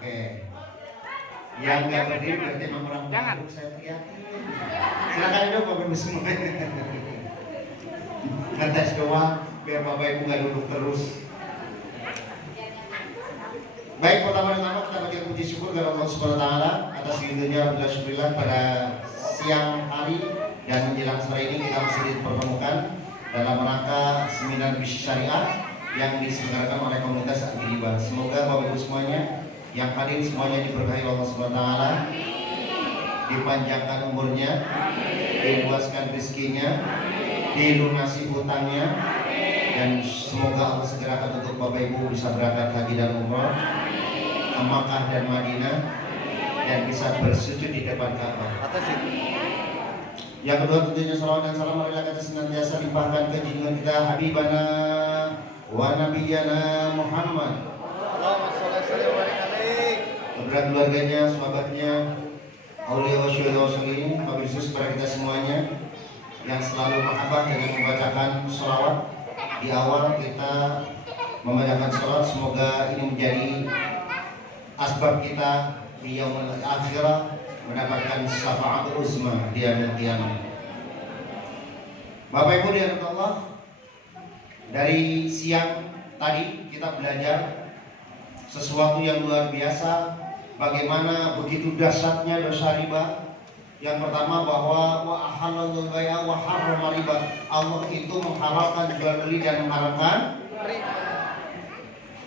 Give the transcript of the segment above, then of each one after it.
Oke. Yang nggak berdiri berarti memang orang baru, saya teriakin. Silakan duduk Bapak Ibu semua. Ngetes doang biar Bapak Ibu nggak duduk terus. Baik, pertama-tama kita berikan puji syukur kepada Allah Subhanahu wa taala atas ridhonya. Alhamdulillah pada siang hari dan menjelang sore ini kita masih dipertemukan dalam rangka seminar bisnis syariah yang diselenggarakan oleh komunitas Agriba. Semoga Bapak Ibu semuanya yang hadir semuanya diberkahi Allah Subhanahu wa taala, dipanjangkan umurnya, diluaskan rezekinya, dilunasi hutangnya, dan semoga Allah segerakan untuk Bapak Ibu bisa berangkat haji dan umrah ke Makkah dan Madinah dan bisa bersujud di depan Ka'bah. Yang kedua tentunya salawat dan salam marilah kita senantiasa limpahkan ke junjungan kita Habibana wa Nabiyana Muhammad. Allahumma shalli alaihi wa sallim. Kepada keluarganya, sahabatnya, aulia wa syuhada wa salihin, wabil khusus kepada kita semuanya yang selalu mahabbah dengan membacakan sholawat. Di awal kita membacakan sholawat, semoga ini menjadi asbab kita di yaumul akhirah mendapatkan syafaatul uzma di yaumil qiyamah. Bapak Ibu dirahmati Allah, dari siang tadi kita belajar sesuatu yang luar biasa, bagaimana begitu dahsyatnya dosa riba. Yang pertama bahwa wa ahalal bai'a wa harrama riba. Allah itu menghalalkan jual beli dan mengharamkan riba.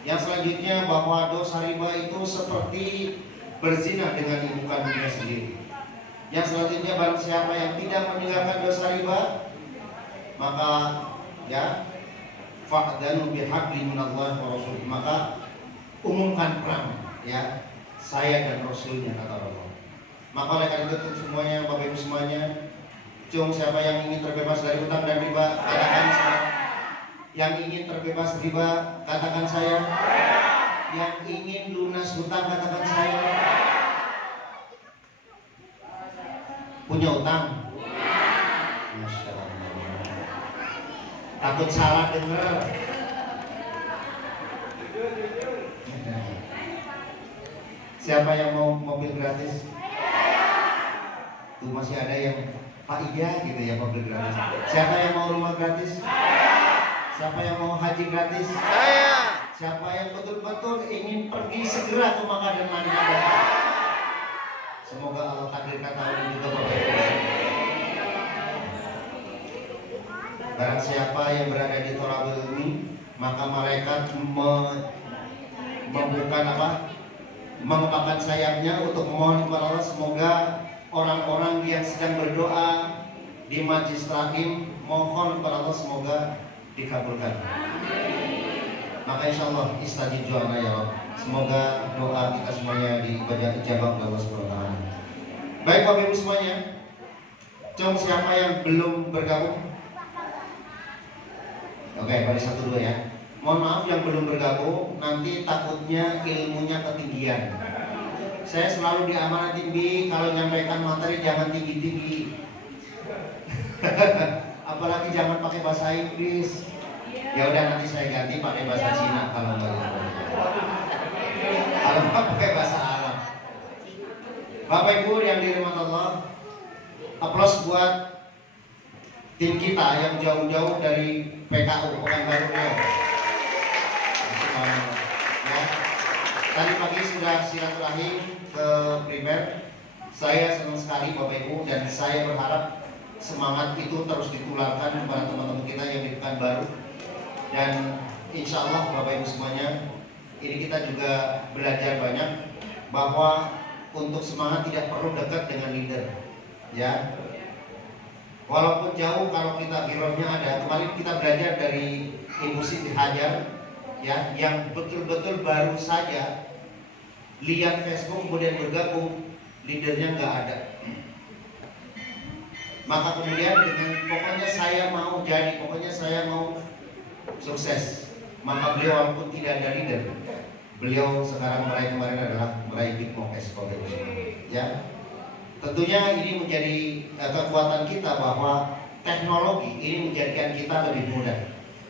Yang selanjutnya bahwa dosa riba itu seperti berzina dengan ibu kandungnya sendiri. Yang selanjutnya barang siapa yang tidak meninggalkan dosa riba, maka ya fa'danu bihablin minallahi wa rasulih, maka umumkan perang ya saya dan Rasulnya, kata Allah. Maka oleh karena itu semuanya, Bapak Ibu semuanya, cung siapa yang ingin terbebas dari utang dan riba, katakan saya. Yang ingin terbebas riba, katakan saya. Yang ingin lunas hutang, katakan saya. Punya utang? Masya Allah. Takut salah dengar. Siapa yang mau mobil gratis? Tuh masih ada yang Pak Ida gitu ya, mobil gratis. Siapa yang mau rumah gratis? Siapa yang mau haji gratis? Saya. Siapa yang betul-betul ingin pergi segera ke Makkah dan Madinah? Semoga Allah takdirkan tahun ini juga Bapak Ibu. Barang siapa yang berada di Thorabul ini, maka malaikat mengepakkan sayapnya untuk memohon kepada Allah, semoga orang-orang yang sedang berdoa di Majlis Rahim mohon kepada Allah semoga dikabulkan. Maka insya Allah istajib doa ya Allah. Semoga doa kita semuanya dijabah oleh Allah SWT. Baik Bapak Ibu semuanya, cung siapa yang belum bergabung? Oke, baru satu dua ya. Mohon maaf yang belum bergabung, nanti takutnya ilmunya ketinggian. Saya selalu diamanatin Bi, kalau nyampaikan materi jangan tinggi-tinggi. Apalagi jangan pakai bahasa Inggris. Ya udah nanti saya ganti pakai bahasa Cina kalau nggak pakai bahasa Arab. Bapak Ibu yang dirahmati Allah, aplaus buat tim kita yang jauh-jauh dari PKU Pekanbaru Riau. Ya. Tadi pagi sudah silaturahim ke primer. Saya senang sekali Bapak Ibu, dan saya berharap semangat itu terus ditularkan kepada teman-teman kita yang di Pekanbaru. Dan insya Allah Bapak Ibu semuanya, ini kita juga belajar banyak bahwa untuk semangat tidak perlu dekat dengan leader, ya. Walaupun jauh, kalau kita girohnya ada. Kemarin kita belajar dari Ibu Siti Hajar, ya, yang betul-betul baru saja lihat Facebook kemudian bergabung, leadernya nggak ada. Maka kemudian dengan pokoknya saya mau jadi, pokoknya saya mau sukses. Maka beliau walaupun tidak ada leader, beliau sekarang meraih kemarin adalah meraih Big Mokes, ya. Tentunya ini menjadi kekuatan kita bahwa teknologi ini menjadikan kita lebih mudah.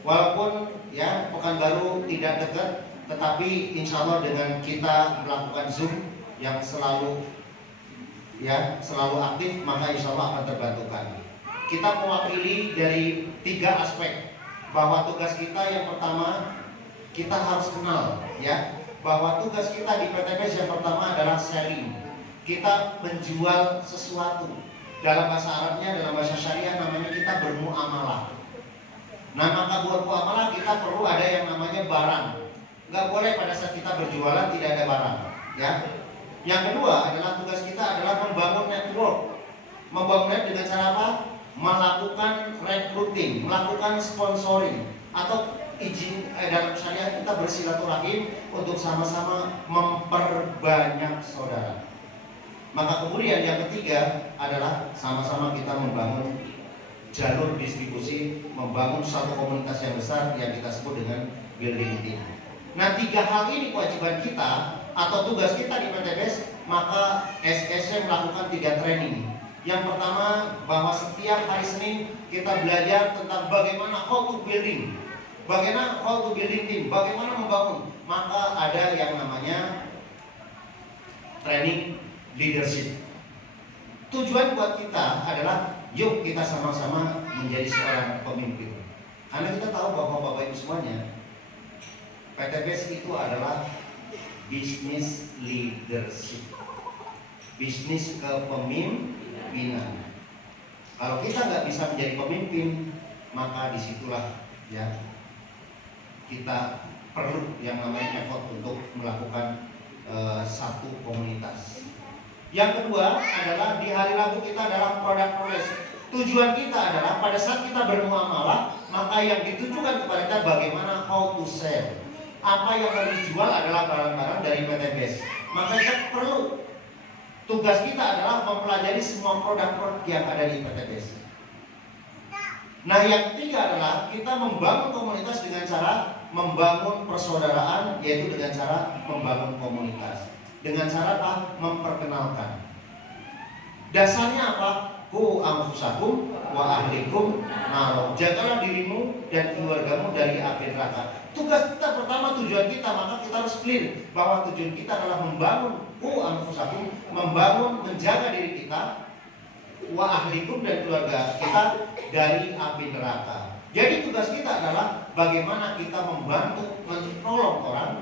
Walaupun ya Pekanbaru tidak dekat, tetapi insya Allah dengan kita melakukan Zoom yang selalu aktif, maka insya Allah akan terbantukan. Kita mewakili dari 3 aspek, bahwa tugas kita yang pertama, kita harus kenal ya, bahwa tugas kita di PTBS yang pertama adalah sharing. Kita menjual sesuatu. Dalam bahasa Arabnya, dalam bahasa syariah namanya kita bermuamalah. Nah, maka buat muamalah kita perlu ada yang namanya barang. Nggak boleh pada saat kita berjualan tidak ada barang ya. Yang kedua adalah tugas kita adalah membangun network. Membangun network dengan cara apa? Melakukan recruiting, melakukan sponsoring, atau izin dalam syariah kita bersilaturahim untuk sama-sama memperbanyak saudara. Maka kemudian yang ketiga adalah sama-sama kita membangun jalur distribusi, membangun satu komunitas yang besar yang kita sebut dengan building team. Nah, 3 hal ini kewajiban kita atau tugas kita di PTBS, maka SSC melakukan 3 training. Yang pertama, bahwa setiap hari Senin kita belajar tentang bagaimana how to building, bagaimana how to building team, bagaimana membangun. Maka ada yang namanya training leadership. Tujuan buat kita adalah yuk kita sama-sama menjadi seorang pemimpin. Karena kita tahu bahwa Bapak Ibu semuanya, PTBS itu adalah business leadership, bisnis kepemimpinan. Kalau kita nggak bisa menjadi pemimpin, maka disitulah ya kita perlu yang namanya effort untuk melakukan satu komunitas. Yang kedua adalah di hari Rabu kita adalah product knowledge. Tujuan kita adalah pada saat kita bermuamalah, maka yang ditujukan kepada kita bagaimana how to sell. Apa yang harus dijual adalah barang-barang dari PTBS. Maka kita perlu, tugas kita adalah mempelajari semua produk-produk yang ada di PTBS. Nah, yang ketiga adalah kita membangun komunitas dengan cara membangun persaudaraan, yaitu dengan cara membangun komunitas. Dengan cara apa? Memperkenalkan. Dasarnya apa? Ku anfusakum wa ahlikum naro. Jagalah dirimu dan keluargamu dari api neraka. Tugas kita pertama, tujuan kita, maka kita harus clear bahwa tujuan kita adalah membangun ku anfusakum, membangun, menjaga diri kita, wa ahlikum dan keluarga kita dari api neraka. Jadi tugas kita adalah bagaimana kita membantu, menolong orang,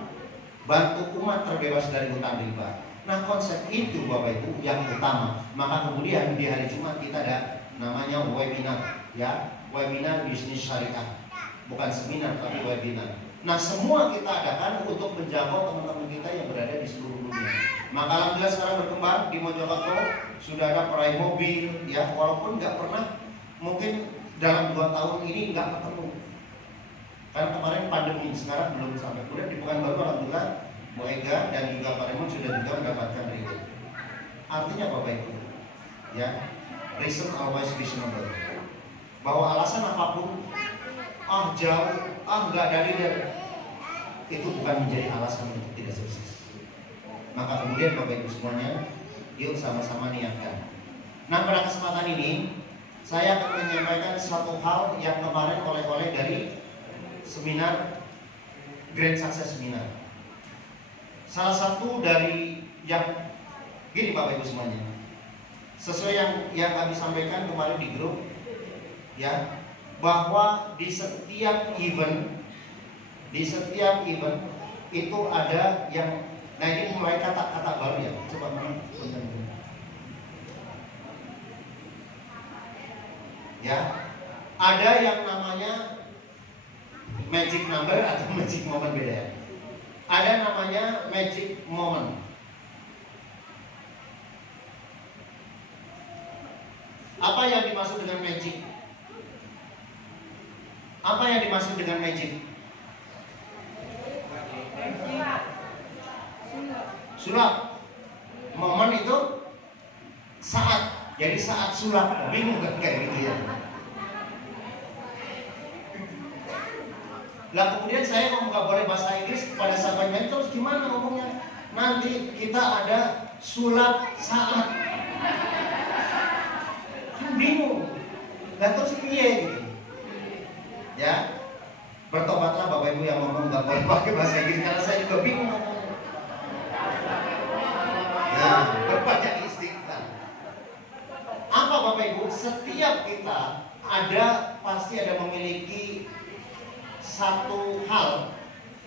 bantu umat terbebas dari hutang riba. Nah, konsep itu Bapak Ibu yang utama. Maka kemudian di hari Jumat kita ada namanya webinar, ya, webinar bisnis syariah. Bukan seminar tapi webinar. Nah, semua kita adakan untuk menjangkau teman-teman kita yang berada di seluruh dunia. Maka alhamdulillah sekarang berkembang di Mojokerto sudah ada peraih mobil, ya, walaupun nggak pernah, mungkin dalam 2 tahun ini nggak ketemu. Karena kemarin pandemi, sekarang belum sampai. Kemudian di Pekanbaru alhamdulillah Bu Ega dan juga Pak Raymond sudah juga mendapatkan reward. Artinya Bapak Ibu, ya, reason always reasonable. Bahwa alasan apapun, jauh, nggak ada leader, itu bukan menjadi alasan untuk tidak sukses. Maka kemudian Bapak Ibu semuanya, yuk sama-sama niatkan. Nah, pada kesempatan ini saya akan menyampaikan suatu hal yang kemarin oleh-oleh dari seminar Grand Success Seminar. Salah satu dari yang gini Bapak Ibu semuanya, sesuai yang kami sampaikan kemarin di grup, ya, bahwa di setiap event itu ada yang, nah ini mulai kata-kata baru ya, coba ya, ada yang namanya magic number atau magic moment, beda ya. Ada namanya magic moment. Apa yang dimaksud dengan magic? Apa yang dimaksud dengan magic? Sulap. Momen itu saat. Jadi saat sulap. Bingung gak kayak gitu ya? Lah kemudian saya ngomong gak boleh bahasa Inggris pada sahabat lain, terus gimana ngomongnya? Nanti kita ada sulap saat. Kan bingung. Lah terus piye gitu. Ya. Bertobatlah Bapak Ibu yang ngomong nggak boleh pakai bahasa Inggris, karena saya juga bingung ngomongnya. Nah, berbanyak istighfar. Apa Bapak Ibu? Setiap kita pasti ada memiliki satu hal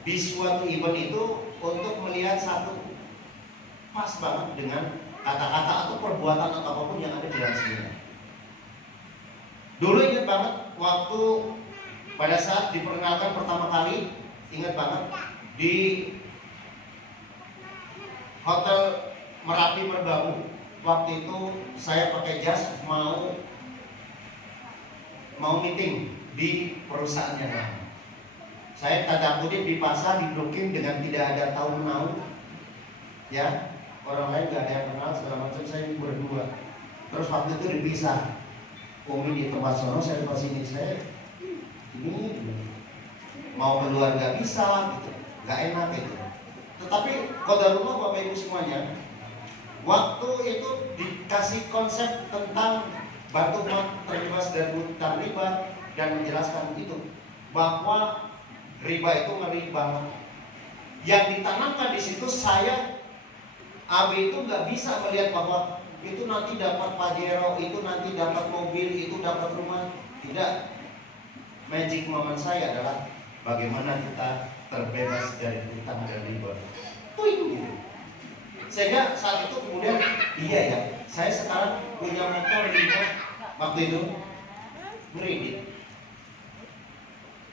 di suatu event itu untuk melihat satu pas banget dengan kata-kata atau perbuatan atau apapun yang ada di dalam sini. Dulu ingat banget waktu pada saat diperkenalkan pertama kali, ingat banget di Hotel Merapi Merbabu. Waktu itu saya pakai jas mau meeting di perusahaan yang lain. Saya tanda kutip dipaksa didudukin dengan tidak ada tahu menau, ya, orang lain gak ada yang kenal segala macam, saya berdua. Terus waktu itu dipisah, Umi di tempat sono, saya di sini. Saya ini mau keluar gak bisa, gitu, gak enak gitu. Tetapi qadarullah Bapak Ibu semuanya, waktu itu dikasih konsep tentang batu terbebas dari hutang riba dan menjelaskan itu bahwa riba itu ngeri banget. Yang ditanamkan di situ saya AB itu nggak bisa melihat bahwa itu nanti dapat pajero, itu nanti dapat mobil, itu dapat rumah. Tidak. Magic moment saya adalah bagaimana kita terbebas dari hutang dan riba. Gitu. Sehingga saat itu kemudian iya ya, saya sekarang punya motor riba waktu itu ngeridit.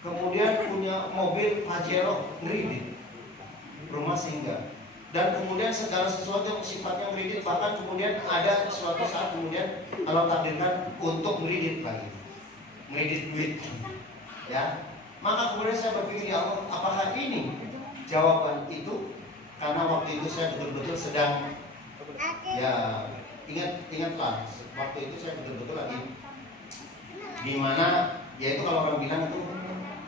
Kemudian punya mobil Pajero ngeridit, rumah singgah. Dan kemudian segala sesuatu yang sifatnya ngeridit, bahkan kemudian ada suatu saat kemudian Allah takdirkan untuk ngeridit lagi, ngeridit duit, ya. Maka kemudian saya berpikir, ya Allah, apakah ini jawaban itu? Karena waktu itu saya betul-betul sedang, ya, ingatlah waktu itu saya betul-betul lagi gimana, yaitu kalau orang bilang itu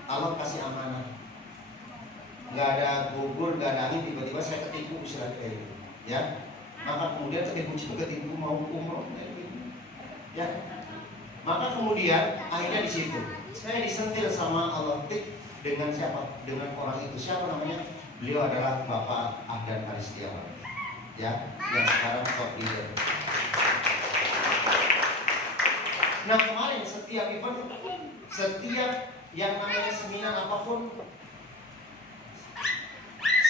Allah kasih amanah, nggak ada gugur, nggak ada angin, tiba-tiba saya ketipu istilah kayak gitu, ya. Maka kemudian ketipu mau umroh, ya. Maka kemudian akhirnya di situ saya disentil sama Allah, dengan siapa? Dengan orang itu. Siapa namanya? Beliau adalah Bapak Ahdan Karistiawan, ya, yang sekarang top leader. Nah kemarin setiap event, setiap yang namanya seminar apapun,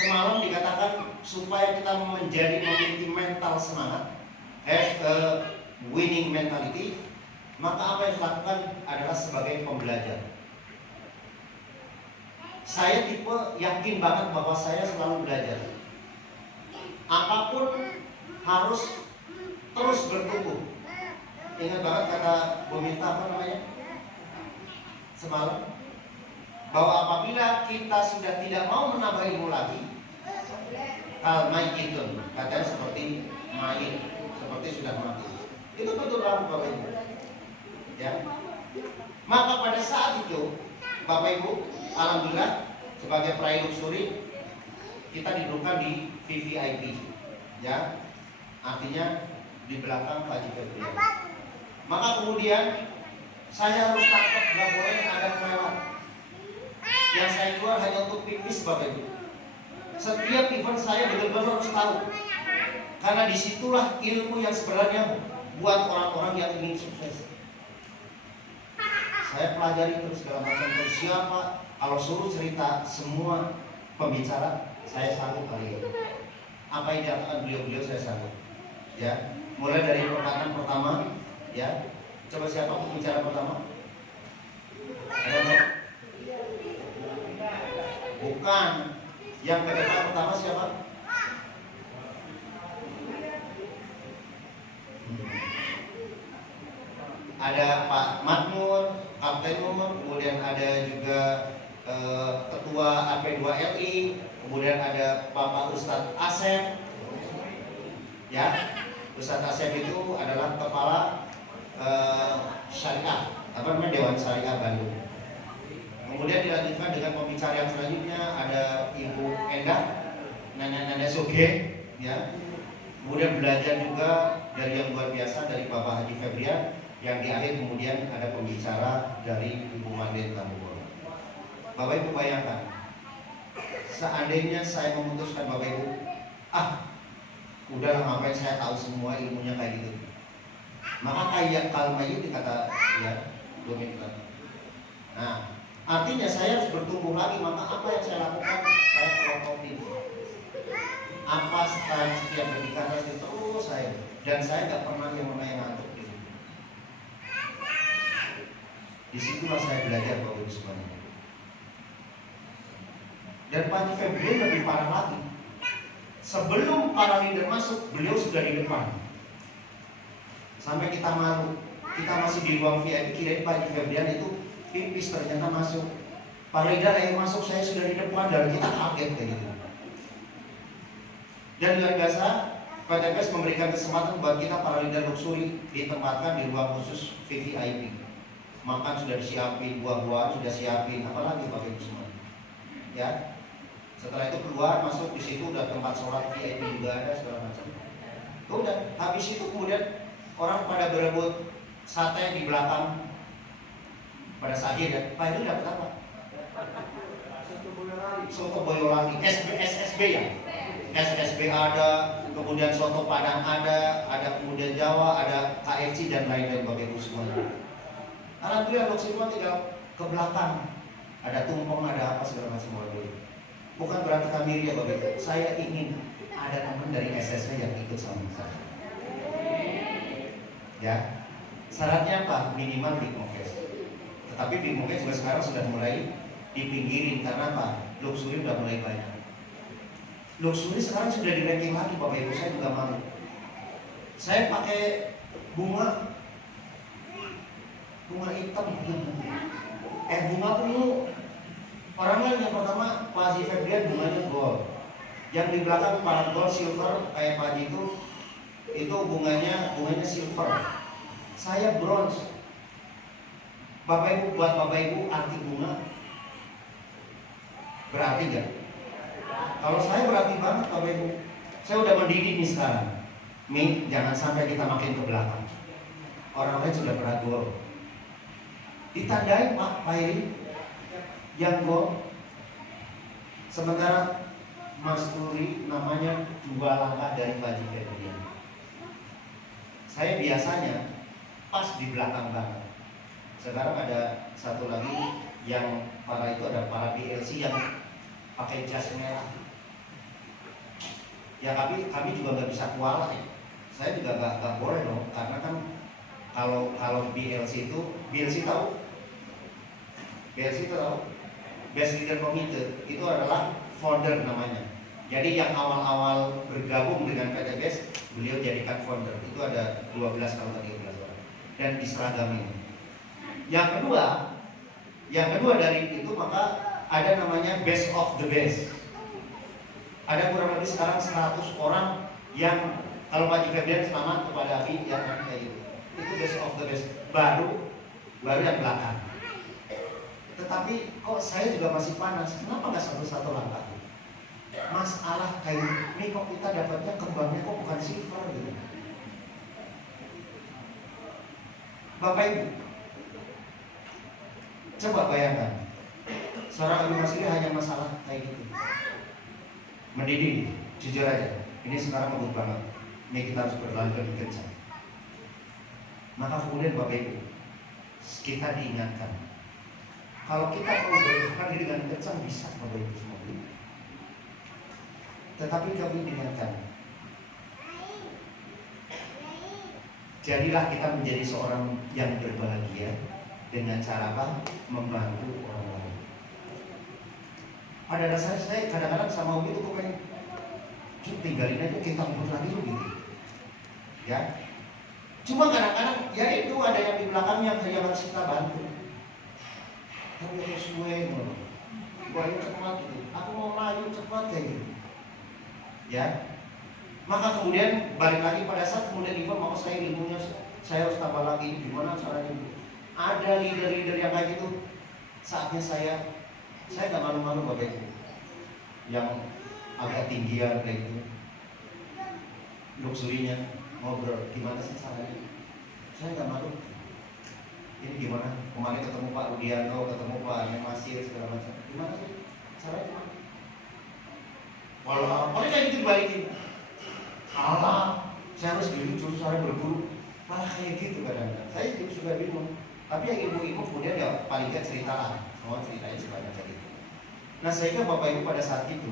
semalam dikatakan supaya kita memiliki mental semangat, have a winning mentality. Maka apa yang dilakukan adalah sebagai pembelajar. Saya tipe yakin banget bahwa saya selalu belajar. Apapun harus terus bertumbuh. Ingat banget kata Bu Minta apa namanya semalam, bahwa apabila kita sudah tidak mau menambah ilmu lagi, maitun, katanya seperti mayit, seperti sudah mati. Itu betul banget Bapak Ibu. Ya. Maka pada saat itu Bapak Ibu, alhamdulillah sebagai peraih luxury kita didudukkan di VVIP, ya, artinya di belakang Pak Haji. Maka kemudian saya harus takut, nggak boleh ada kelewat. Yang saya keluar hanya untuk pipis Bapak Ibu. Setiap event saya betul-betul harus tahu, karena disitulah ilmu yang sebenarnya buat orang-orang yang ingin sukses. Saya pelajari terus segala macam. Terus siapa kalau suruh cerita semua pembicara, saya sanggup kali ini. Apa yang dikatakan beliau-beliau saya sanggup. Ya, mulai dari perkataan pertama, ya. Coba siapa pembicara pertama? Ada nggak? Bukan. Yang kedua pertama siapa? Ada Pak Makmur, Kapten Umar, kemudian ada juga Ketua AP2LI, kemudian ada Bapak Ustadz Asep, ya. Ustadz Asep itu adalah kepala syariah, apa namanya, Dewan Syariah Bandung. Kemudian dilanjutkan dengan pembicara yang selanjutnya ada Ibu Endah, Nana Soge, ya. Kemudian belajar juga dari yang luar biasa dari Bapak Haji Febrian. Yang di akhir kemudian ada pembicara dari Ibu Marlin Tambuholo. Bapak Ibu bayangkan, seandainya saya memutuskan Bapak Ibu, udahlah ngapain saya tahu semua ilmunya kayak gitu. Maka kayak kalmayut dikata ya Dominika. Nah, artinya saya harus bertumbuh lagi. Maka apa yang saya lakukan? Saya prototin. Apa setiap berbicara itu terus saya, dan saya nggak pernah yang namanya ngantuk di situ. Disitulah saya belajar Bapak Ibu semuanya. Dan Pak Haji Febrian lebih parah lagi. Sebelum para leader masuk, beliau sudah di depan. Sampai kita malu, kita masih di ruang VIP, kirain Pak Haji Febrian itu pipis, ternyata masuk. Para leader yang masuk, saya sudah di depan, dan kita kaget kayak gitu. Dan luar biasa, PTPS memberikan kesempatan buat kita para leader luxury ditempatkan di ruang khusus VVIP. Makan sudah disiapin, buah-buahan sudah siapin, apalagi Bapak Ibu semua. Ya, setelah itu keluar masuk di situ udah tempat sholat VIP juga ada segala macam. Udah habis itu kemudian orang pada berebut sate di belakang pada saat ya. Pak itu dapat apa? Soto Boyolali, SSB ya. SSB ada, kemudian soto Padang ada kemudian Jawa, ada KFC dan lain-lain Bapak Ibu semuanya. Alhamdulillah semua tinggal ke belakang. Ada tumpeng, ada apa segala macam Bapak Ibu. Bukan berarti kami ya Bapak Ibu. Saya ingin ada teman dari SSB yang ikut sama saya. Ya, syaratnya apa? Minimal Big Mokes. Tetapi Big Mokes juga sekarang sudah mulai dipinggirin karena apa? Luxury udah mulai banyak. Luxury sekarang sudah di ranking lagi Bapak Ibu, saya juga malu. Saya pakai bunga hitam. Bunga ungu. Orang lain yang pertama Pak Haji Febrian bunganya gold. Yang di belakang para gold silver kayak Pak Haji itu bunganya silver. Saya bronze. Bapak Ibu, buat Bapak Ibu arti bunga berarti gak? Kalau saya berarti banget Bapak Ibu. Saya udah mendidik nih sekarang. Nih, jangan sampai kita makin ke belakang. Orang lain sudah pernah gold. Ditandai Pak Heri yang gold. Sementara Mas Turi namanya 2 langkah dari Pak Haji Febrian. Saya biasanya pas di belakang banget. Sekarang ada satu lagi yang para itu ada para BLC yang pakai jas merah. Ya kami juga nggak bisa kualat ya. Saya juga nggak boleh dong, karena kan kalau BLC tahu? BLC tahu? Best Leader Committee itu adalah founder namanya. Jadi yang awal-awal bergabung dengan PTBS, beliau jadikan founder. Itu ada 12 atau 13 orang. Dan diseragami. Yang kedua dari itu maka ada namanya Best of the Best. Ada kurang lebih sekarang 100 orang yang kalau Pak Haji Febrian selamat kepada Abi yang kayak gitu. Itu Best of the Best. Baru yang belakang. Tetapi kok saya juga masih panas. Kenapa nggak satu-satu langkah? Masalah kayak ini kok kita dapatnya kembangnya kok bukan silver gitu. Bapak Ibu, coba bayangkan, seorang Abi Masri hanya masalah kayak gitu. Mendidik, jujur aja, ini sekarang ngebut banget. Ini kita harus berlari lebih kencang. Maka kemudian Bapak Ibu, kita diingatkan, kalau kita mau berlari dengan kencang bisa Bapak Ibu semua. Tetapi kami diingatkan, jadilah kita menjadi seorang yang berbahagia dengan cara apa? Membantu orang lain. Pada dasarnya saya kadang-kadang sama Umi itu pengen tinggalin aja kita ngobrol lagi gitu. Ya. Cuma kadang-kadang ya itu ada yang di belakangnya yang harus kita bantu. Tapi harus gue ayo cepat gitu. Aku mau layu cepat kayak gitu. Ya. Maka kemudian balik lagi pada saat kemudian Ivan mau saya ilmunya saya harus tambah lagi gimana caranya. Ada leader-leader yang kayak gitu. Saatnya saya nggak malu-malu Bapak Ibu yang agak tinggian kayak gitu. Luxurinya ngobrol gimana sih caranya? Saya nggak malu. ini gimana? Kemarin ketemu Pak Rudianto, ketemu Pak Nasir segala macam. Gimana sih caranya? Kalau kayak gitu dibalikin. Allah, saya harus gini, terus saya berguru. Malah kayak gitu kadang-kadang. Saya juga suka bingung. Tapi yang ibu-ibu kemudian ya paling gak cerita lah. Semua ceritain sebanyak itu. Nah sehingga Bapak Ibu pada saat itu,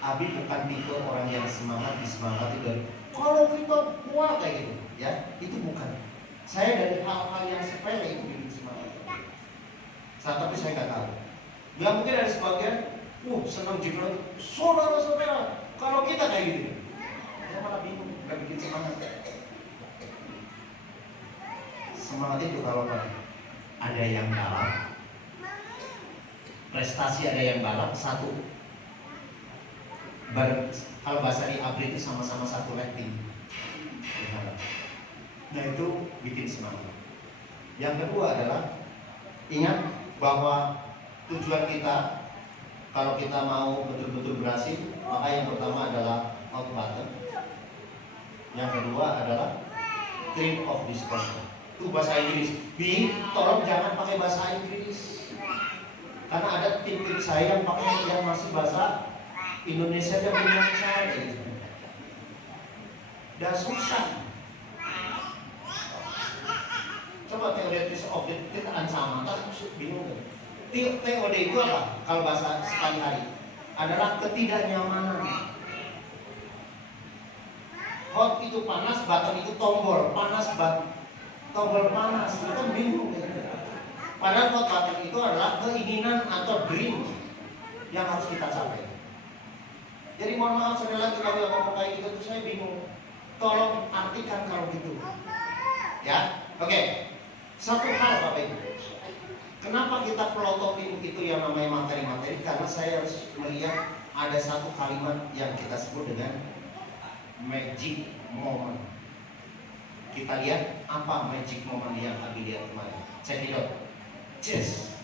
Abi bukan tipe orang yang semangat disemangati dari kalau kita kuat kayak gitu, ya itu bukan. Saya dari hal-hal yang sepele itu bikin semangat. Tapi saya nggak tahu. Nggak mungkin ada sebagian, senang juga saudara-saudara. Kalau kita kayak gitu, saya malah bingung, nggak bikin semangat. Semangat itu kalau ada yang dalam, prestasi ada yang balap satu. Kalau bahasa di abri itu sama-sama satu rating. Nah itu bikin semangat. Yang kedua adalah ingat bahwa tujuan kita kalau kita mau betul-betul berhasil, maka yang pertama adalah out button. Yang kedua adalah trim of disposal. Itu bahasa Inggris. Tolong jangan pakai bahasa Inggris. Karena ada tim-tim saya yang pakai yang masih bahasa Indonesia yang punya saya gitu. Dan susah. Coba teoretis objek kita sama, kan bingung kan? TOD itu apa? Kalau bahasa sehari-hari adalah ketidaknyamanan. Hot itu panas, button itu tombol panas, tombol panas. Itu kan bingung kan? Padahal hot button itu adalah keinginan atau dream yang harus kita capai. Jadi mohon maaf sekali lagi kalau yang ngomong kayak gitu tuh saya bingung. Tolong artikan kalau gitu. Ya, oke. Satu hal Bapak Ibu. Kenapa kita pelototin itu yang namanya materi-materi? Karena saya harus melihat ada satu kalimat yang kita sebut dengan magic moment. Kita lihat apa magic moment yang Abi lihat kemarin. Check it out. Cheers.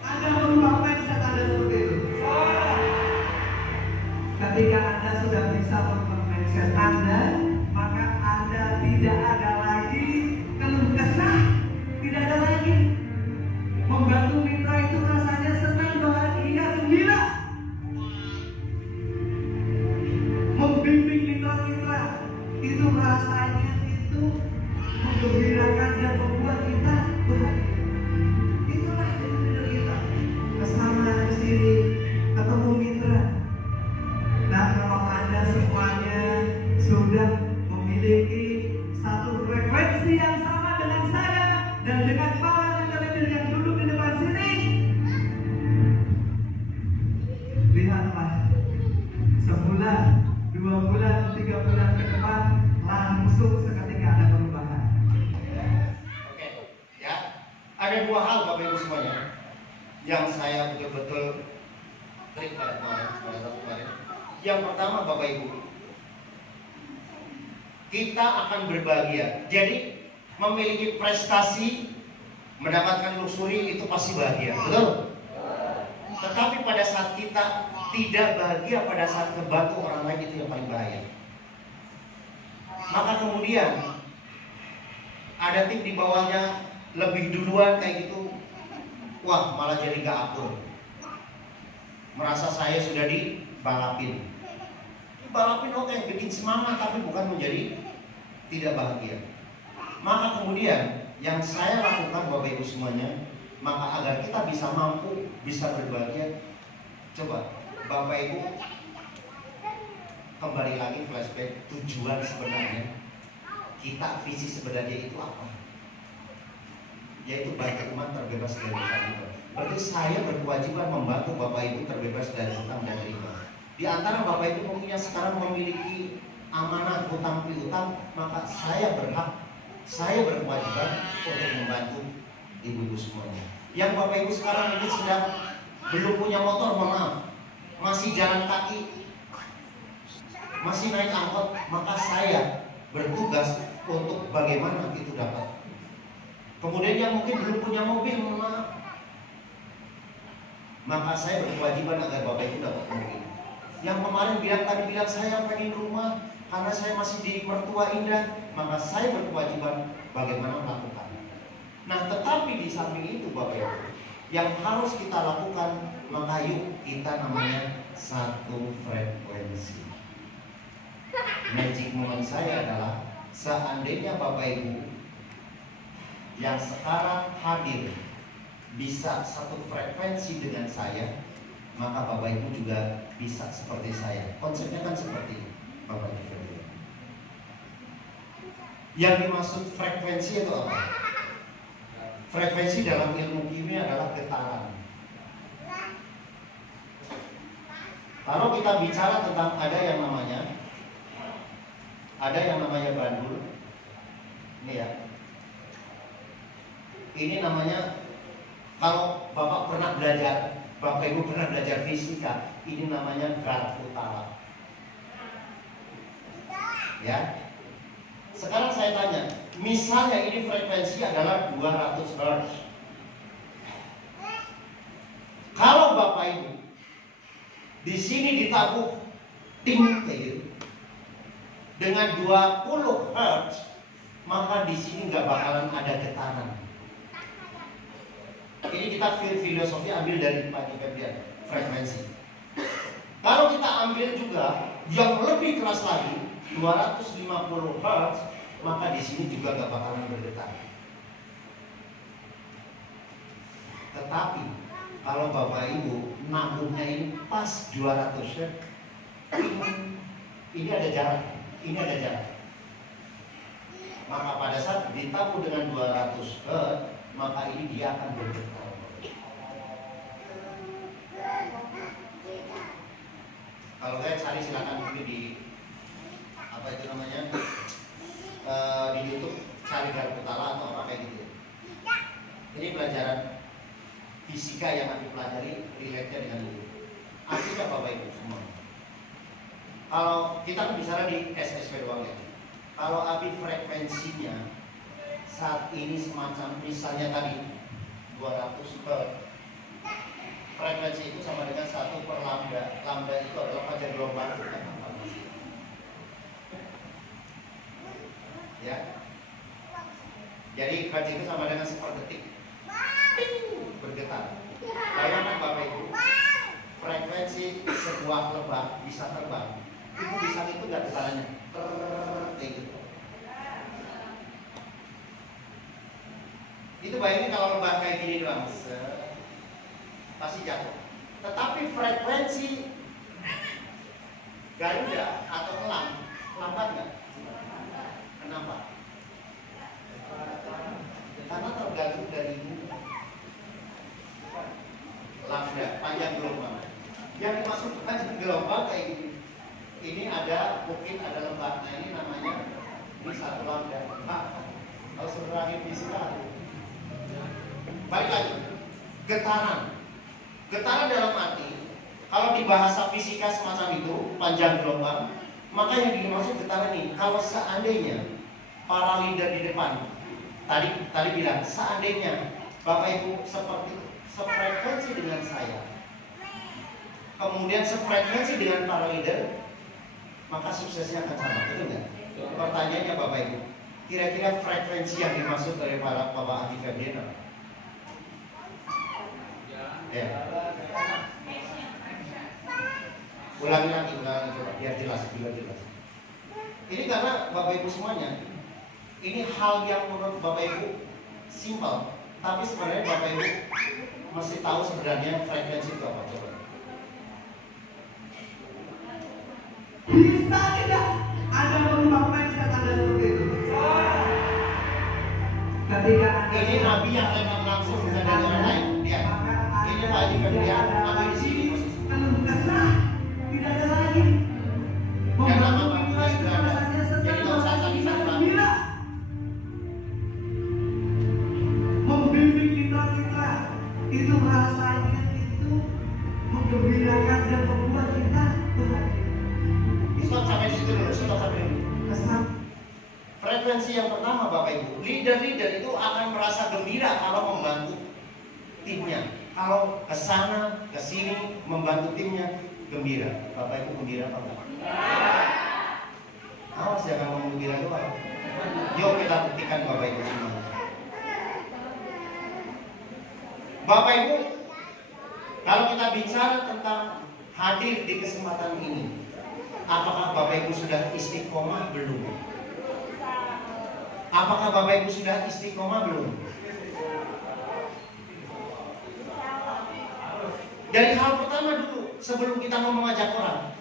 Ada beberapa mindset Anda seperti itu. Ketika Anda sudah bisa merubah mindset Anda, maka Anda tidak ada lagi keluh kesah, tidak ada lagi membantu mitra itu rasanya senang, bahagia, gembira. Membimbing mitra-mitra itu rasanya itu menggembirakan dan membuat kita bahagia. Itulah leader kita. Kesana kesini ketemu mitra. Dan kalau Anda semuanya sudah memiliki satu frekuensi yang sama dengan saya dan dengan para leader yang duduk di depan sini, lihatlah sebulan, 2 bulan, 3 bulan ke depan langsung seketika ada perubahan. Oke, ya. Ada dua hal Bapak Ibu semuanya yang saya betul-betul trik pada kemarin. Yang pertama Bapak Ibu, kita akan berbahagia. Jadi memiliki prestasi, mendapatkan luxury itu pasti bahagia, betul? Tetapi pada saat kita tidak bahagia, pada saat membantu orang lain itu yang paling bahaya. Maka kemudian ada tim di bawahnya lebih duluan kayak gitu, wah malah jadi gak atur. Merasa saya sudah dibalapin. Balapin oke, bikin semangat tapi bukan menjadi tidak bahagia. Maka kemudian yang saya lakukan Bapak Ibu semuanya, maka agar kita bisa mampu, bisa berbahagia, coba Bapak Ibu kembali lagi flashback tujuan sebenarnya kita, visi sebenarnya itu apa? Yaitu bantu umat terbebas dari hutang riba. Berarti saya berkewajiban membantu Bapak Ibu terbebas dari hutang dan riba. Di antara Bapak Ibu mungkin yang sekarang memiliki amanah hutang piutang, maka saya berhak, saya berkewajiban untuk membantu ibu-ibu semuanya. Yang Bapak Ibu sekarang ini sedang belum punya motor, mohon maaf, masih jalan kaki, masih naik angkot, maka saya bertugas untuk bagaimana itu dapat. Kemudian yang mungkin belum punya mobil, mohon maaf, maka saya berkewajiban agar Bapak Ibu dapat mobil. Yang kemarin tadi bilang saya pengen rumah karena saya masih di mertua indah, maka saya berkewajiban bagaimana melakukan. Nah, tetapi di samping itu Bapak Ibu, yang harus kita lakukan, maka yuk kita namanya satu frekuensi. Magic moment saya adalah seandainya Bapak Ibu yang sekarang hadir bisa satu frekuensi dengan saya, maka Bapak Ibu juga bisa seperti saya. Konsepnya kan seperti ini, Bapak Ibu. Yang dimaksud frekuensi itu apa? Frekuensi dalam ilmu kimia adalah getaran. Kalau kita bicara tentang ada yang namanya bandul, ini ya. Ini namanya, kalau Bapak pernah belajar, Bapak Ibu pernah belajar fisika, ini namanya gas utara. Ya. Sekarang saya tanya, misalnya ini frekuensi adalah 200 Hz. Kalau Bapak Ibu di sini ditabuh ting kayak gitu dengan 20 Hz, maka di sini nggak bakalan ada getaran. Ini kita filosofi ambil dari Pak Febrian, frekuensi. Kalau kita ambil juga yang lebih keras lagi, 250 Hz, maka di sini juga nggak bakalan bergetar. Tetapi kalau Bapak Ibu nabuhnya ini pas 200 Hz, ini ada jarak, Maka pada saat ditabuh dengan 200 Hz, maka ini dia akan bergetar. Kalau saya cari silakan mungkin di apa itu namanya di YouTube, cari Garputala atau apa kayak gitu. Ini pelajaran fisika yang kami pelajari, relate-nya dengan itu. Artinya Bapak Ibu semua, kalau kita bicara di SSP doang ya, kalau api frekuensinya saat ini semacam misalnya tadi 200 Hz, frekuensi itu sama dengan 1/lambda. Lambda itu adalah panjang gelombang. Ya. Jadi frekuensi itu sama dengan 1/detik bergetar. Bayangkan Bapak Ibu, frekuensi sebuah lebah bisa terbang. Itu bisa itu nggak getarannya? Kayak gitu. Itu bayangin kalau lebah kayak gini doang, pasti jatuh. Tetapi frekuensi Garuda atau elang lambat nggak? Kenapa? Karena tergantung dari lambda, panjang gelombang. Yang dimaksud panjang gelombang kayak gini. Ini ada, mungkin ada lembah. Nah ini namanya, ini satu lambda. Kalau sebenarnya fisika. Balik lagi, getaran. Getaran dalam arti, kalau di bahasa fisika semacam itu, panjang gelombang, maka yang dimaksud getaran ini, kalau seandainya para leader di depan, tadi bilang, seandainya Bapak Ibu seperti sefrekuensi dengan saya, kemudian sefrekuensi dengan para leader, maka suksesnya akan sama, betul nggak? Pertanyaannya Bapak Ibu, kira-kira frekuensi yang dimaksud dari para Bapak Adi Febrian? Ya. Ulangi lagi coba, biar jelas. Ini karena Bapak Ibu semuanya, ini hal yang menurut Bapak Ibu simpel, tapi sebenarnya Bapak Ibu mesti tahu sebenarnya frekuensi itu apa. Coba. Bisa tidak ada merubah mindset Anda seperti itu? Ketika ini Nabi yang memang langsung dari orang lain, ya. Ini Haji Febrian, Nabi di sini posisi. Kesah, tidak ada lagi. Dan nama Bapak sudah ada. Jadi nggak usah cari-cari. Membimbing kita itu rasanya itu menggembirakan dan membuat kita bahagia. Stop sampai situ dulu, Kesah. Frekuensi yang pertama Bapak Ibu, leader-leader itu akan merasa gembira kalau membantu timnya. Kalau ke sana, ke sini membantu timnya, gembira. Bapak Ibu gembira apa enggak? Awas jangan ngomong gembira doang. Yuk kita buktikan Bapak Ibu semua. Bapak Ibu, kalau kita bicara tentang hadir di kesempatan ini, apakah Bapak Ibu sudah istiqomah belum? Apakah Bapak Ibu sudah istiqomah belum? Dari hal pertama dulu, sebelum kita mau mengajak orang,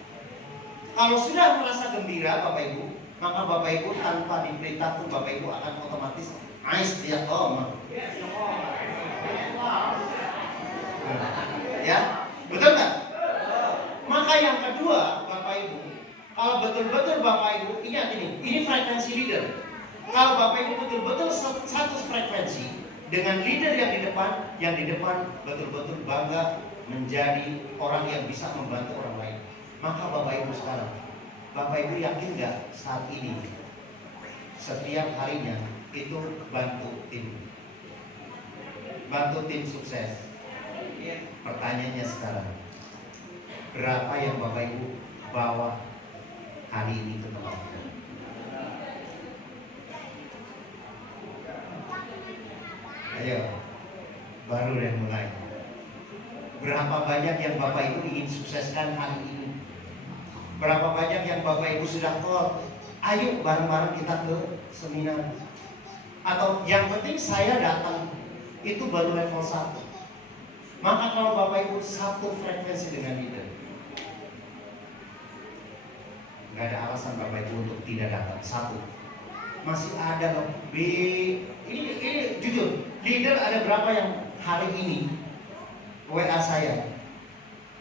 kalau sudah merasa gembira Bapak Ibu, maka Bapak Ibu tanpa diberitahu, Bapak Ibu akan otomatis istiqomah. Ya, betul nggak? Maka yang kedua, Bapak Ibu, kalau betul-betul Bapak Ibu, ingat ini frekuensi leader. Kalau Bapak Ibu betul-betul satu frekuensi dengan leader yang di depan betul-betul bangga menjadi orang yang bisa membantu orang lain. Maka Bapak Ibu sekarang, Bapak Ibu yakin nggak saat ini setiap harinya itu bantu tim sukses? Pertanyaannya sekarang, berapa yang Bapak Ibu bawa hari ini ke tempat kita? Ayo, baru yang mulai. Berapa banyak yang Bapak Ibu ingin sukseskan hari ini? Berapa banyak yang Bapak Ibu sudah call? Ayo bareng-bareng kita ke seminar. Atau yang penting saya datang, itu baru level 1. Maka kalau Bapak Ibu satu frekuensi dengan leader, nggak ada alasan Bapak Ibu untuk tidak datang. Satu, masih ada loh. Ini jujur, leader ada berapa yang hari ini WA saya,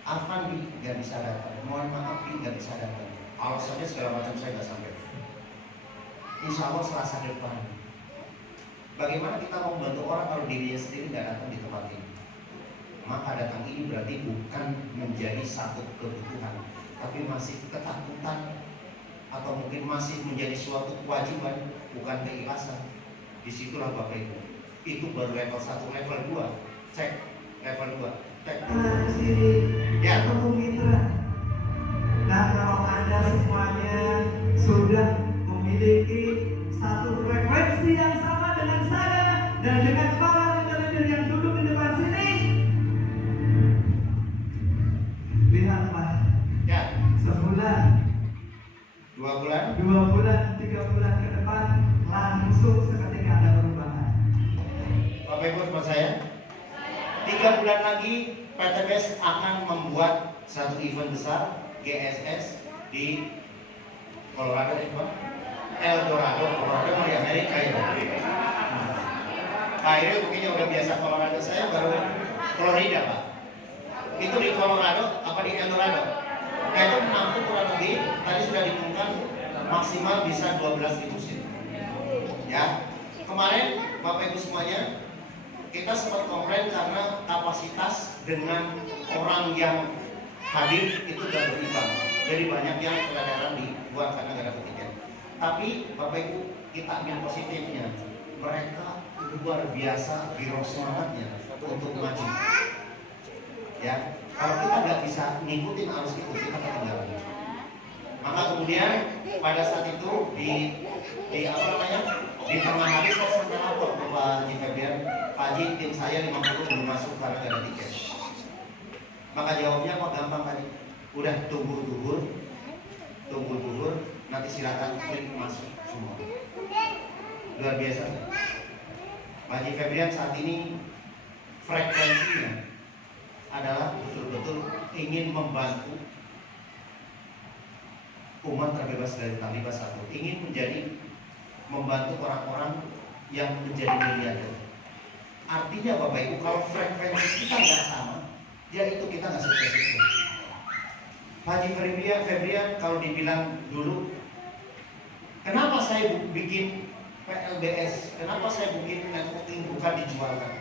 Afan nggak bisa datang, mohon maaf nggak bisa datang. Alasannya segala macam saya nggak sampai. Insya Allah Selasa depan. Bagaimana kita mau membantu orang kalau dirinya sendiri nggak datang di tempat ini? Maka datang ini berarti bukan menjadi satu kebutuhan, tapi masih ketakutan, atau mungkin masih menjadi suatu kewajiban, bukan keikhlasan. Disitulah Bapak Ibu, itu baru level 1. Level 2, cek. Level 2, cek. Sini, Ya. ketemu mitra. Nah, kalau Anda semuanya sudah memiliki satu frekuensi yang sama dengan saya dan dengan para leader-leader yang duduk di depan sini, lihat Pak, Ya. sebulan, 2 bulan, 2 bulan, 3 bulan ke depan langsung seketika ada perubahan. Bapak Ibu sama saya, 3 bulan lagi PTBS akan membuat satu event besar GSS di Colorado, Eldorado di Amerika ya. Pak Iril mungkinnya udah biasa Colorado, saya baru Florida Pak. Itu di Colorado apa di Eldorado? Itu menampung kurang lebih tadi sudah diumumkan maksimal bisa 12.000 seat. Ya, kemarin Bapak Ibu semuanya kita sempat komplain karena kapasitas dengan orang yang hadir itu gak berimbang. Jadi banyak yang kadang-kadang dibuat karena gak dapat tiket. Tapi Bapak Ibu kita ambil positifnya, mereka luar biasa biro semangatnya untuk maju. Ya, kalau kita nggak bisa ngikutin arus itu, kita ketinggalan. Maka kemudian pada saat itu di tengah hari saya sempat lapor ke Pak Haji Febrian, Pak Haji tim saya 50 belum masuk karena nggak ada tiket. Maka jawabnya kok gampang Pak Haji, udah tunggu duhur, nanti silakan klik masuk semua. Luar biasa. Pak Haji Febrian saat ini frekuensinya adalah betul-betul ingin membantu umat terbebas dari Taliban satu, ingin membantu orang-orang yang menjadi miliarder. Artinya Bapak Ibu, kalau frekuensi kita nggak sama, ya itu kita nggak sukses itu. Pak Haji Febrian kalau dibilang dulu, kenapa saya bikin PLBS, kenapa saya bikin networking bukan dijualkan?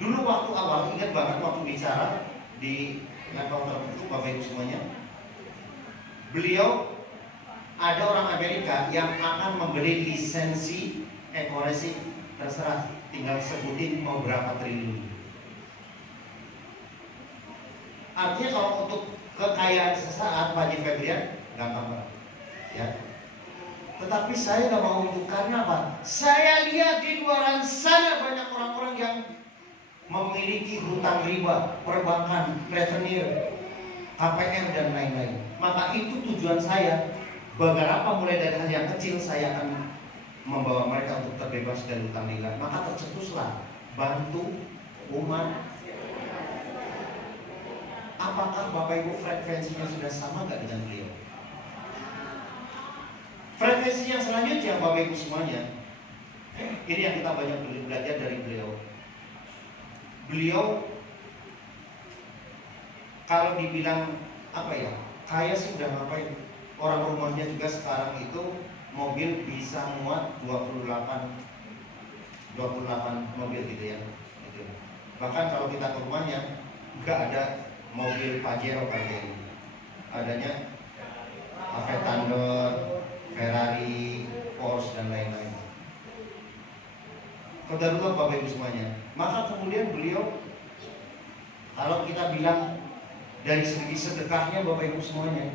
Dulu waktu awal, ingat banget waktu bicara di level tertentu Bapak Ibu semuanya, beliau ada orang Amerika yang akan membeli lisensi ekoresi, terserah, tinggal sebutin mau berapa triliun. Artinya kalau untuk kekayaan sesaat Pak Haji Febrian gampang banget, ya. Tetapi saya nggak mau itu karena apa? Saya lihat di luar sana banyak orang-orang yang memiliki hutang riba, perbankan, revenue, KPR dan lain-lain. Maka itu tujuan saya. Beberapa mulai dari hal yang kecil saya akan membawa mereka untuk terbebas dari hutang riba. Maka tercetuslah bantu umat. Apakah Bapak Ibu frekuensinya sudah sama gak dengan beliau? Frekuensi yang selanjutnya Bapak Ibu semuanya, ini yang kita banyak belajar dari beliau. Beliau kalau dibilang apa ya, kaya sih udah ngapain. Orang rumahnya juga sekarang itu mobil bisa muat 28 mobil gitu ya. Gitu. Bahkan kalau kita ke rumahnya nggak ada mobil Pajero kayak ini. Adanya Cafe Thunder, Ferrari, Porsche dan lain-lain. Kedarurat Bapak Ibu semuanya. Maka kemudian beliau, kalau kita bilang dari segi sedekahnya Bapak Ibu semuanya,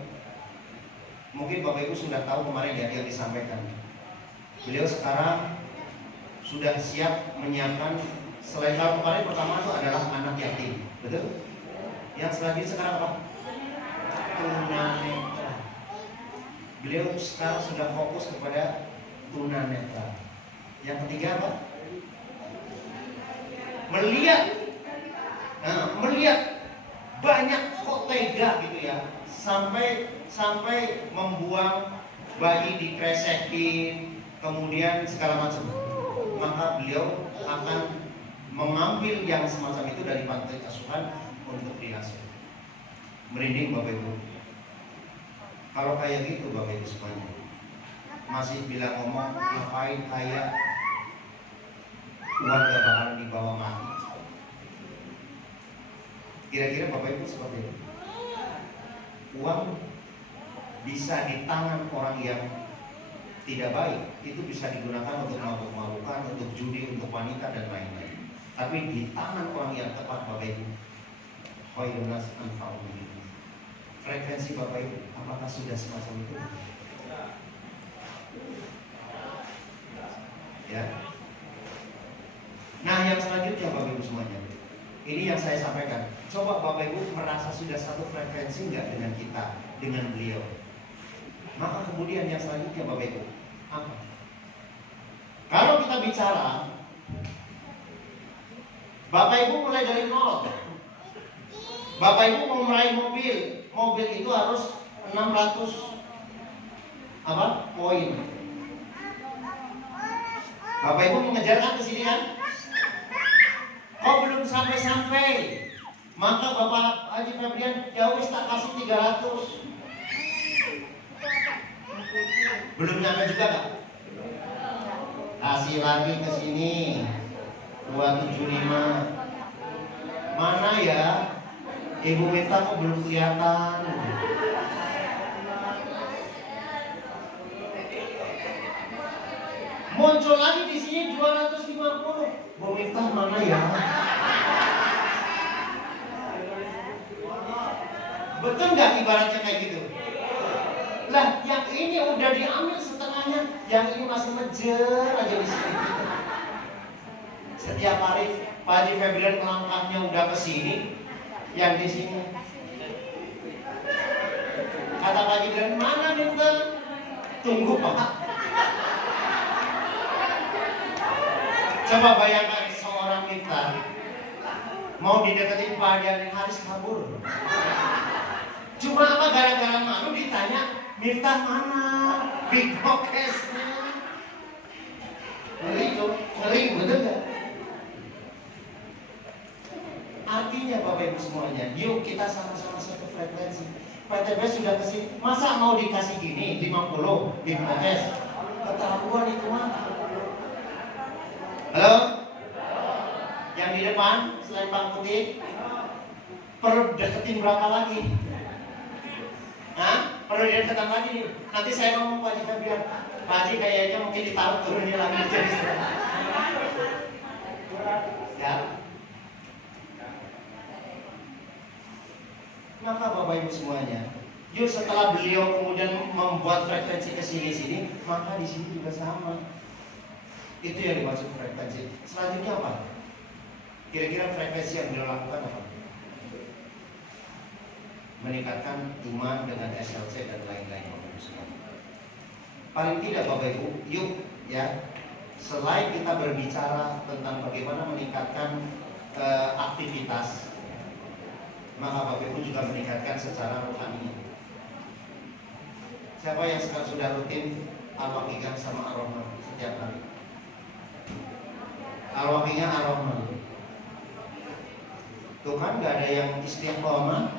mungkin Bapak Ibu sudah tahu kemarin ya yang disampaikan. Beliau sekarang sudah siap menyiapkan, selain tahun kemarin pertama itu adalah anak yatim, betul? Yang selanjutnya sekarang apa? Tunanetra. Beliau sekarang sudah fokus kepada tunanetra. Yang ketiga apa? Melihat banyak kok tega gitu ya, sampai membuang bayi dikresekin, kemudian segala macam. Maka beliau akan mengambil yang semacam itu dari panti asuhan untuk diasuh. Merinding Bapak Ibu. Kalau kayak gitu Bapak Ibu semuanya, masih bilang ngomong ngapain kaya, uang gak bakalan dibawa mati. Kira-kira Bapak Ibu seperti itu. Uang bisa di tangan orang yang tidak baik, itu bisa digunakan untuk mabuk-mabukan, untuk judi, untuk wanita dan lain-lain. Tapi di tangan orang yang tepat Bapak Ibu, khairunas anfa'uhum. Frekuensi Bapak Ibu, apakah sudah semacam itu? Ya. Nah, yang selanjutnya Bapak Ibu semuanya, ini yang saya sampaikan. Coba Bapak Ibu merasa sudah satu frekuensi enggak dengan kita, dengan beliau. Maka kemudian yang selanjutnya Bapak Ibu, apa? Kalau kita bicara, Bapak Ibu mulai dari nol. Bapak Ibu mau meraih mobil itu harus 600 poin. Bapak Ibu mengejar kan ke sini kan? Kok belum sampai-sampai? Maka Bapak Haji Febrian, ya wis tak kasih 300. Belum nyampe juga gak? Kasih lagi ke sini 275. Mana ya? Ibu minta kok belum kelihatan. Muncul lagi di sini 250. Bu Miftah mana ya? Betul nggak ibaratnya kayak gitu? Lah, yang ini udah diambil setengahnya, yang ini masih ngejar aja di sini. Setiap hari Pak Haji Febrian melangkahnya udah ke sini, yang di sini. Kata Pak Haji Febrian, mana minta? Tunggu Pak. Coba bayangkan seorang Miftah mau dideketin Pak Adi Haris kabur. Cuma apa gara-gara malu ditanya Miftah mana? Big Bokesnya. Ngeri bener gak? Artinya Bapak Ibu semuanya, yuk kita sama-sama satu frekuensi. PTB sudah kesini, masa mau dikasih gini 50 Big Bokes? Keterlaluan itu mah. Halo? Yang di depan selain Bang Putih, perlu deketin berapa lagi? Hah? Perlu deketin lagi nih. Nanti saya ngomong Pak Haji Febrian, Pak Haji kayaknya mungkin ditaruh turunnya lagi jadi. Ya. Maka Bapak Ibu semuanya, yuk setelah beliau kemudian membuat frekuensi ke sini-sini, maka di sini juga sama. Itu yang dimaksud frekuensi. Selanjutnya apa? Kira-kira frekuensi yang beliau lakukan apa? Meningkatkan iman dengan SLC dan lain-lain. Paling tidak Bapak Ibu, yuk ya, selain kita berbicara tentang bagaimana meningkatkan aktivitas, maka Bapak Ibu juga meningkatkan secara rohani. Siapa yang sekarang sudah rutin Al-Waqiah sama Ar-Rahman setiap hari? Al-Waqiah Ar-Rahman. Tuh kan gak ada yang istiqomah.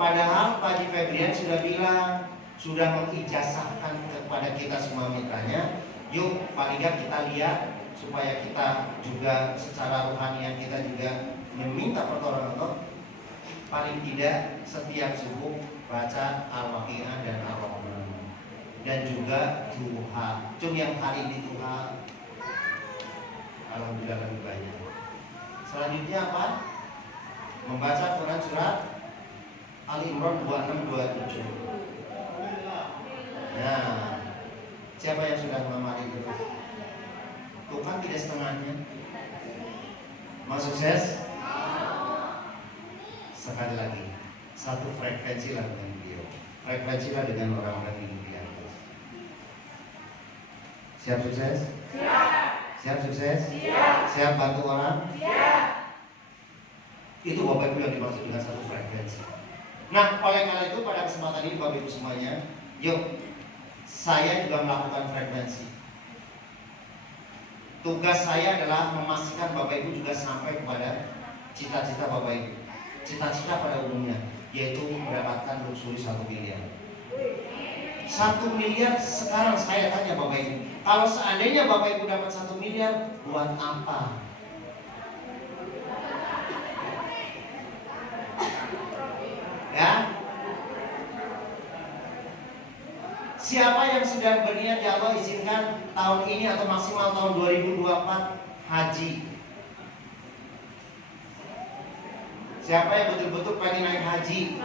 Padahal Pak Haji Febrian sudah bilang, sudah mengijazahkan kepada kita semua mitranya, yuk paling tidak kita lihat supaya kita juga secara rohanian kita juga meminta pertolongan Allah. Paling tidak setiap subuh baca Al-Waqiah dan Ar-Rahman, dan juga duha. Cuma yang hari ini duha alhamdulillah lebih banyak. Selanjutnya apa? Membaca Quran surat Ali Imran 26-27. Nah, siapa yang sudah mengamali itu? Tuh kan tidak setengahnya. Mau sukses? Sekali lagi, satu frekuensilah dengan beliau. Frekuensilah dengan orang-orang yang di atas. Siap sukses? Siap. Siap sukses? Siap. Siap bantu orang? Siap. Itu Bapak Ibu yang dimaksud dengan satu frekuensi. Nah, oleh karena itu pada kesempatan ini Bapak Ibu semuanya, yuk saya juga melakukan frekuensi. Tugas saya adalah memastikan Bapak Ibu juga sampai kepada cita-cita Bapak Ibu. Cita-cita pada umumnya, yaitu mendapatkan luxury 1 miliar. 1 miliar sekarang saya tanya Bapak Ibu, kalau seandainya Bapak Ibu dapat 1 miliar, buat apa? Ya? Siapa yang sudah berniat ya Allah izinkan tahun ini atau maksimal tahun 2024 haji? Siapa yang betul-betul pengen naik haji?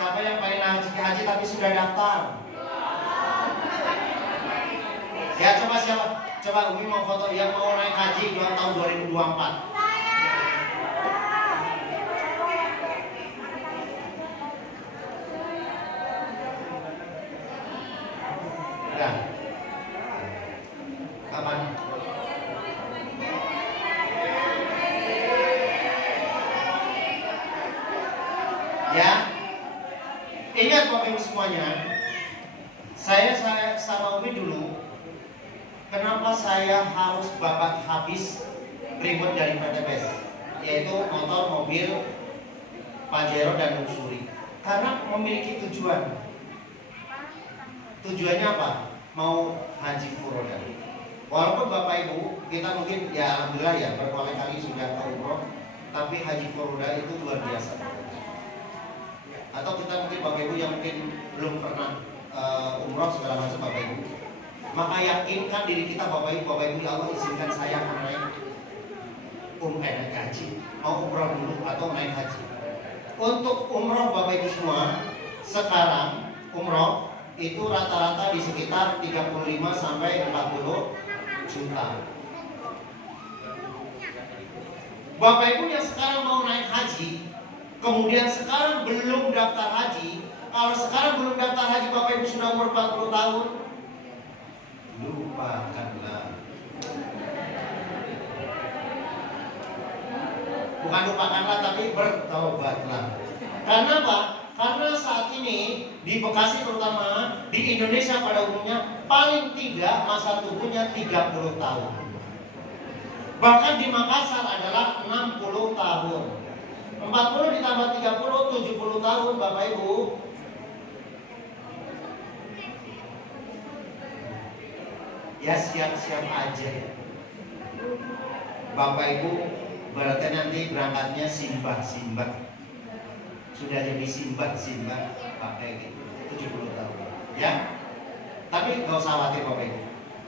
Siapa yang pengen haji tapi sudah daftar? Ya coba siapa? Coba Umi mau foto yang mau naik haji tahun 2024. Udah. Kapan? Ya, ingat Bapak Ibu semuanya, saya sama Umi dulu, kenapa saya harus babat habis ribut dari PTPS, yaitu motor, mobil, Pajero dan Luxury, karena memiliki tujuan. Tujuannya apa? Mau haji furoda. Walaupun Bapak Ibu kita mungkin ya alhamdulillah ya berkali-kali sudah ke umroh, tapi haji furoda itu luar biasa. Atau kita mungkin Bapak Ibu yang mungkin belum pernah umroh segala macam Bapak Ibu, maka yakinkan diri kita Bapak Ibu ya Allah izinkan saya akan naik naik haji, mau umroh dulu atau naik haji. Untuk umroh Bapak Ibu semua sekarang umroh itu rata-rata di sekitar 35 sampai 40 juta. Bapak Ibu yang sekarang mau naik haji, kemudian sekarang belum daftar haji. Kalau sekarang belum daftar haji, Bapak Ibu sudah umur 40 tahun, lupakanlah. Bukan lupakanlah, tapi bertaubatlah. Karena apa? Karena saat ini di Bekasi terutama, di Indonesia pada umumnya paling tidak masa tubuhnya 30 tahun. Bahkan di Makassar adalah 60 tahun. 40 ditambah 30, 70 tahun Bapak Ibu. Ya siap-siap aja. Bapak Ibu berarti nanti berangkatnya simbah-simbah. Sudah jadi simbah-simbah pakai gitu 70 tahun. Ya. Tapi gak usah khawatir Bapak Ibu.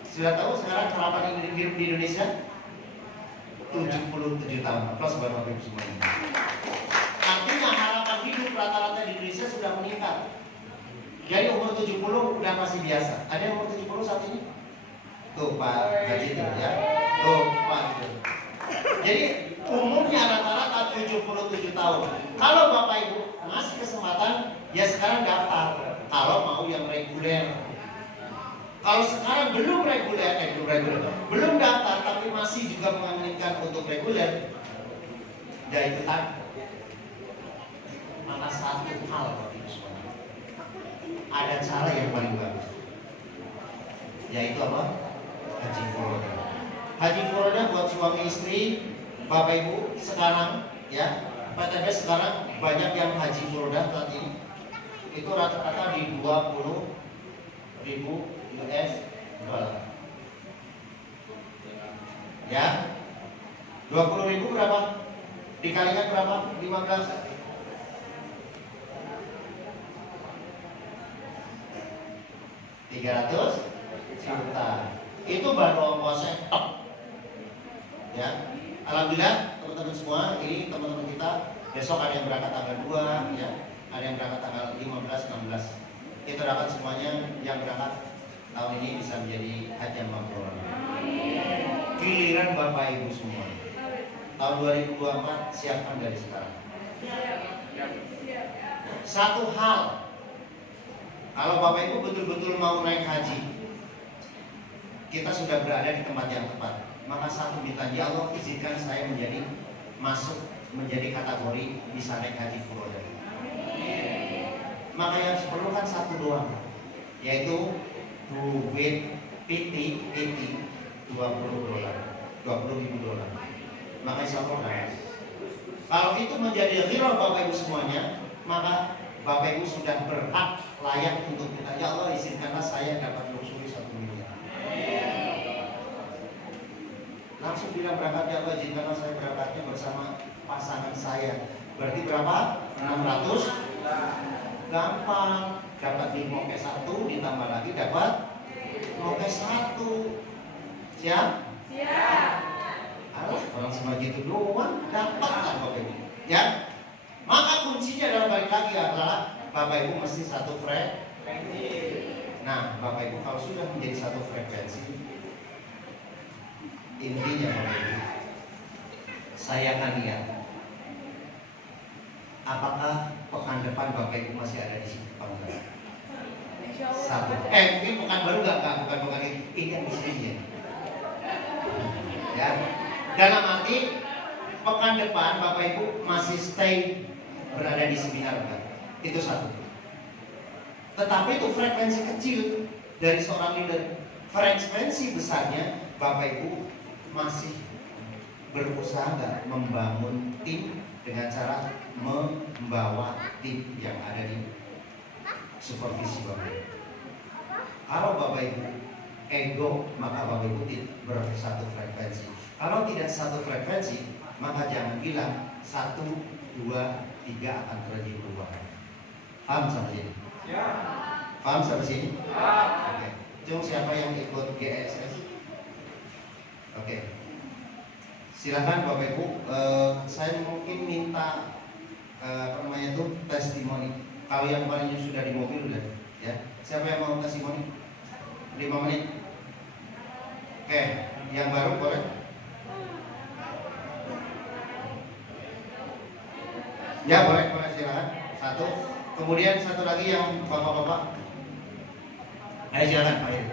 Sudah tahu sekarang harapan hidup di Indonesia 77 tahun. Aplaus buat Bapak Ibu semuanya. Artinya harapan hidup rata-rata di Indonesia sudah meningkat. Jadi umur 70 udah masih biasa. Ada yang umur 70 saat ini? Tuh Pak Gaji tuh ya. Tuh Pak gitu. Jadi umurnya rata-rata 77 tahun. Kalau Bapak Ibu ngasih kesempatan, ya sekarang daftar. Kalau mau yang reguler. Kalau sekarang belum belum daftar tapi masih juga menginginkan untuk reguler, ya itu kan. Maka satu hal Bapak Ibu semua, ada cara yang paling bagus, yaitu apa? Haji furoda. Haji furoda buat suami istri, Bapak Ibu sekarang, ya, PTB sekarang banyak yang haji furoda saat ini. Itu rata-rata di 20.000 US dollar. Ya, 20.000 berapa? Dikalikan berapa? 15. 300 juta. Itu baru ongkosnya top. Ya, alhamdulillah teman-teman semua, ini teman-teman kita besok ada yang berangkat tanggal 2, ya, ada yang berangkat tanggal 15, 16. Kita dapat semuanya yang berangkat tahun ini bisa menjadi haji mabrur. Giliran Bapak Ibu semua. Tahun 2024 siapkan dari sekarang. Satu hal, kalau Bapak Ibu betul-betul mau naik haji, kita sudah berada di tempat yang tepat. Maka satu minta, ya Allah izinkan saya masuk menjadi kategori bisa naik haji furoda. Maka yang diperlukan satu doang, yaitu duit PT $20, $20.000. Maka insya Allah naik. Kalau itu menjadi ghirah Bapak Ibu semuanya, maka Bapak Ibu sudah berhak, layak untuk minta, ya Allah izinkanlah saya dapat melusuri 1 miliar. Langsung bilang berangkat, ya Allah izinkanlah saya berangkatnya bersama pasangan saya. Berarti berapa? 600. Gampang. Dapat di moke 1 ditambah lagi dapat moke 1. Siap? Siap. Alah, orang cuma gitu doang dapat kan Bapak Ibu. Ya. Maka kuncinya adalah balik lagi adalah Bapak Ibu mesti satu frekuensi. Nah, Bapak Ibu kalau sudah menjadi satu frekuensi, intinya Bapak Ibu, saya akan lihat apakah pekan depan Bapak Ibu masih ada di sini apa enggak? Satu. Mungkin pekan baru bukan ini yang di sini ya. Dalam arti pekan depan Bapak Ibu masih stay berada di seminar kan? Itu satu. Tetapi itu frekuensi kecil dari seorang leader. Frekuensi besarnya Bapak Ibu masih berusaha nggak membangun tim dengan cara membawa tim yang ada di supervisi Bapak Ibu. Kalau Bapak Ibu ego, maka Bapak Ibu bersatu frekuensi. Kalau tidak satu frekuensi, maka jangan bilang 1, 2, 3 akan terjadi perubahan. Paham sampai sini? Ya. Paham sampai sini? Ya. Oke. Jom siapa yang ikut GSS? Oke. Silakan Bapak Ibu. Saya mungkin minta testimoni. Kalau yang paling sudah di mobil udah, ya. Siapa yang mau testimoni? 5 menit. Oke. Yang baru boleh? Ya boleh silakan. Satu. Kemudian satu lagi yang bapak-bapak. Ayo silakan Pak Iri.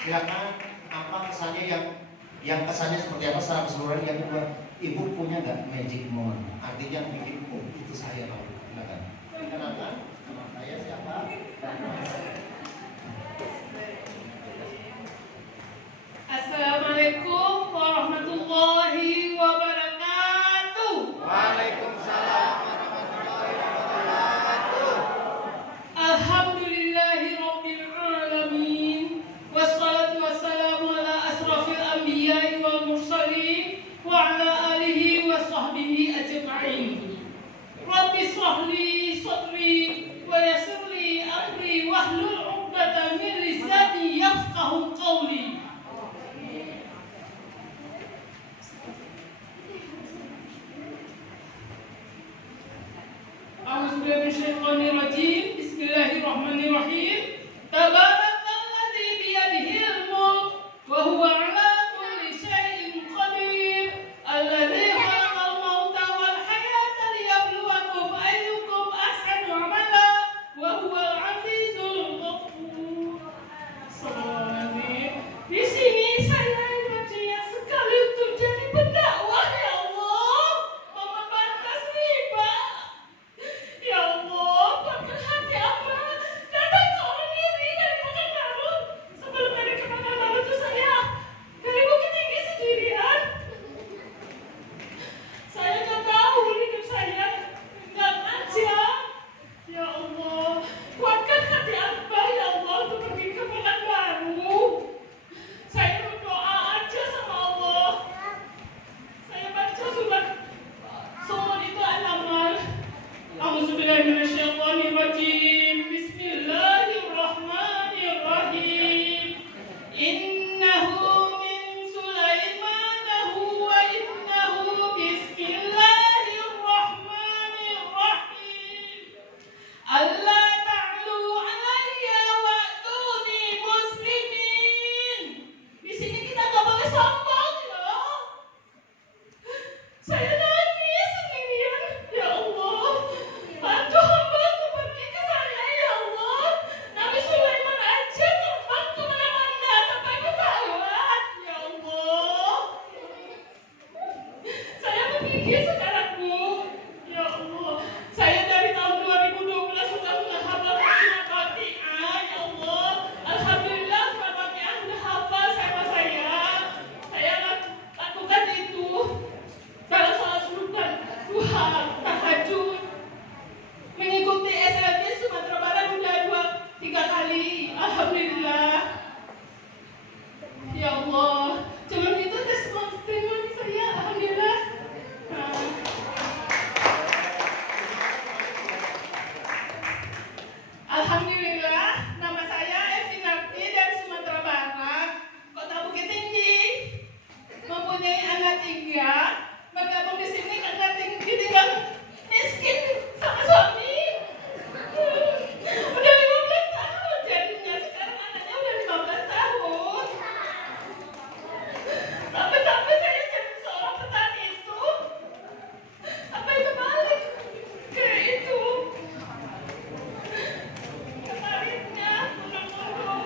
Silakan apa kesannya yang kesannya seperti apa secara keseluruhan yang kedua. Ibu punya nggak magic moment? Artinya bikin itu saya tahu. Silakan. Kenalkan nama saya siapa? Assalamualaikum warahmatullahi wabarakatuh. Waalaikumsalam warahmatullahi wabarakatuh. Alhamdulillahi rabbil alamin. Wassalatu wassalamu ala asrafil anbiya'i wal mursalin wa ala alihi wa sahbihi ajma'in. Rabbi shrah li sadri wa yassir li amri wahlul 'uqdatam min lisani yafqahu qawli. A'udzubillahi minasyaitonirrajim. Bismillahirrahmanirrahim. Tabarakallah gigi sekarang, Bu. Ya Allah, saya dari tahun 2012 sudah hafal surat Fatihah. Ya Allah, alhamdulillah surat Fatihah sudah hafal sama saya. Saya lakukan itu kalau sholat sunnah, duha, tahajud. Mengikuti SLB Sumatera Barat udah 2-3 kali. Alhamdulillah. Ya Allah, cuman itu testimoni saya. Alhamdulillah. Nah. Alhamdulillah, nama saya Evi Narti dari Sumatera Barat, Kota Bukit Tinggi. Mempunyai anak 3, bergabung di sini karena ditinggal miskin sama suami. Udah 15 tahun jadinya, sekarang anaknya udah 15 tahun. Sampai-sampai saya jadi seorang petani itu, apa itu balik ke itu. Kemarinnya, pulang-pulang,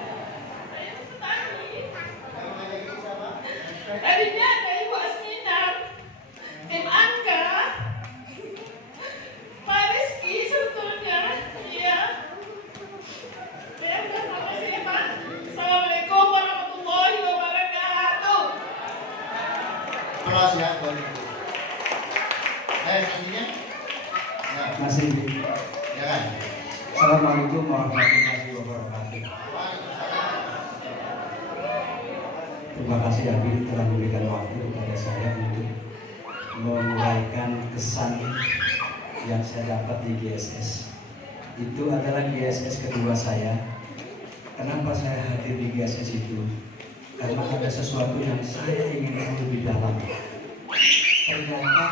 saya petani. Tadinya ada Ibu Asminar, Tim Angga, Pak Rizky sebetulnya, iya. Saya udah sama sini, Pak. Assalamualaikum warahmatullahi wabarakatuh. Kelas ya, boleh. Selanjutnya. Nah, Masih. ya kan? Assalamualaikum warahmatullahi wabarakatuh. Terima kasih Abi telah memberikan waktu kepada saya untuk menguraikan kesan yang saya dapat di GSS. Itu adalah GSS kedua saya. Kenapa saya hadir di GSS itu? Karena ada sesuatu yang saya ingin tahu lebih dalam. Ternyata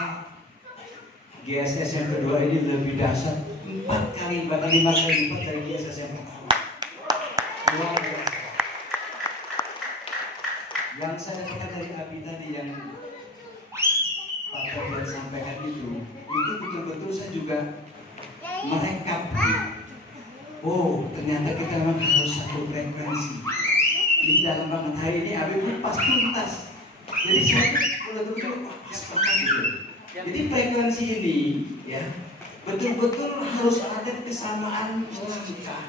GSS yang kedua ini lebih dahsyat 4 kali bahkan 5 kali lipat dari GSS yang pertama. Luar biasa. Yang saya dapatkan dari Abi tadi yang Pak Ferdian sampaikan itu betul-betul saya juga merekap. Oh, ternyata kita memang harus satu frekuensi. Ini dalam banget hari ini Abi pas tuntas. Jadi saya betul-betul sepakat gitu. Jadi frekuensi ini ya betul-betul harus ada kesamaan langkah.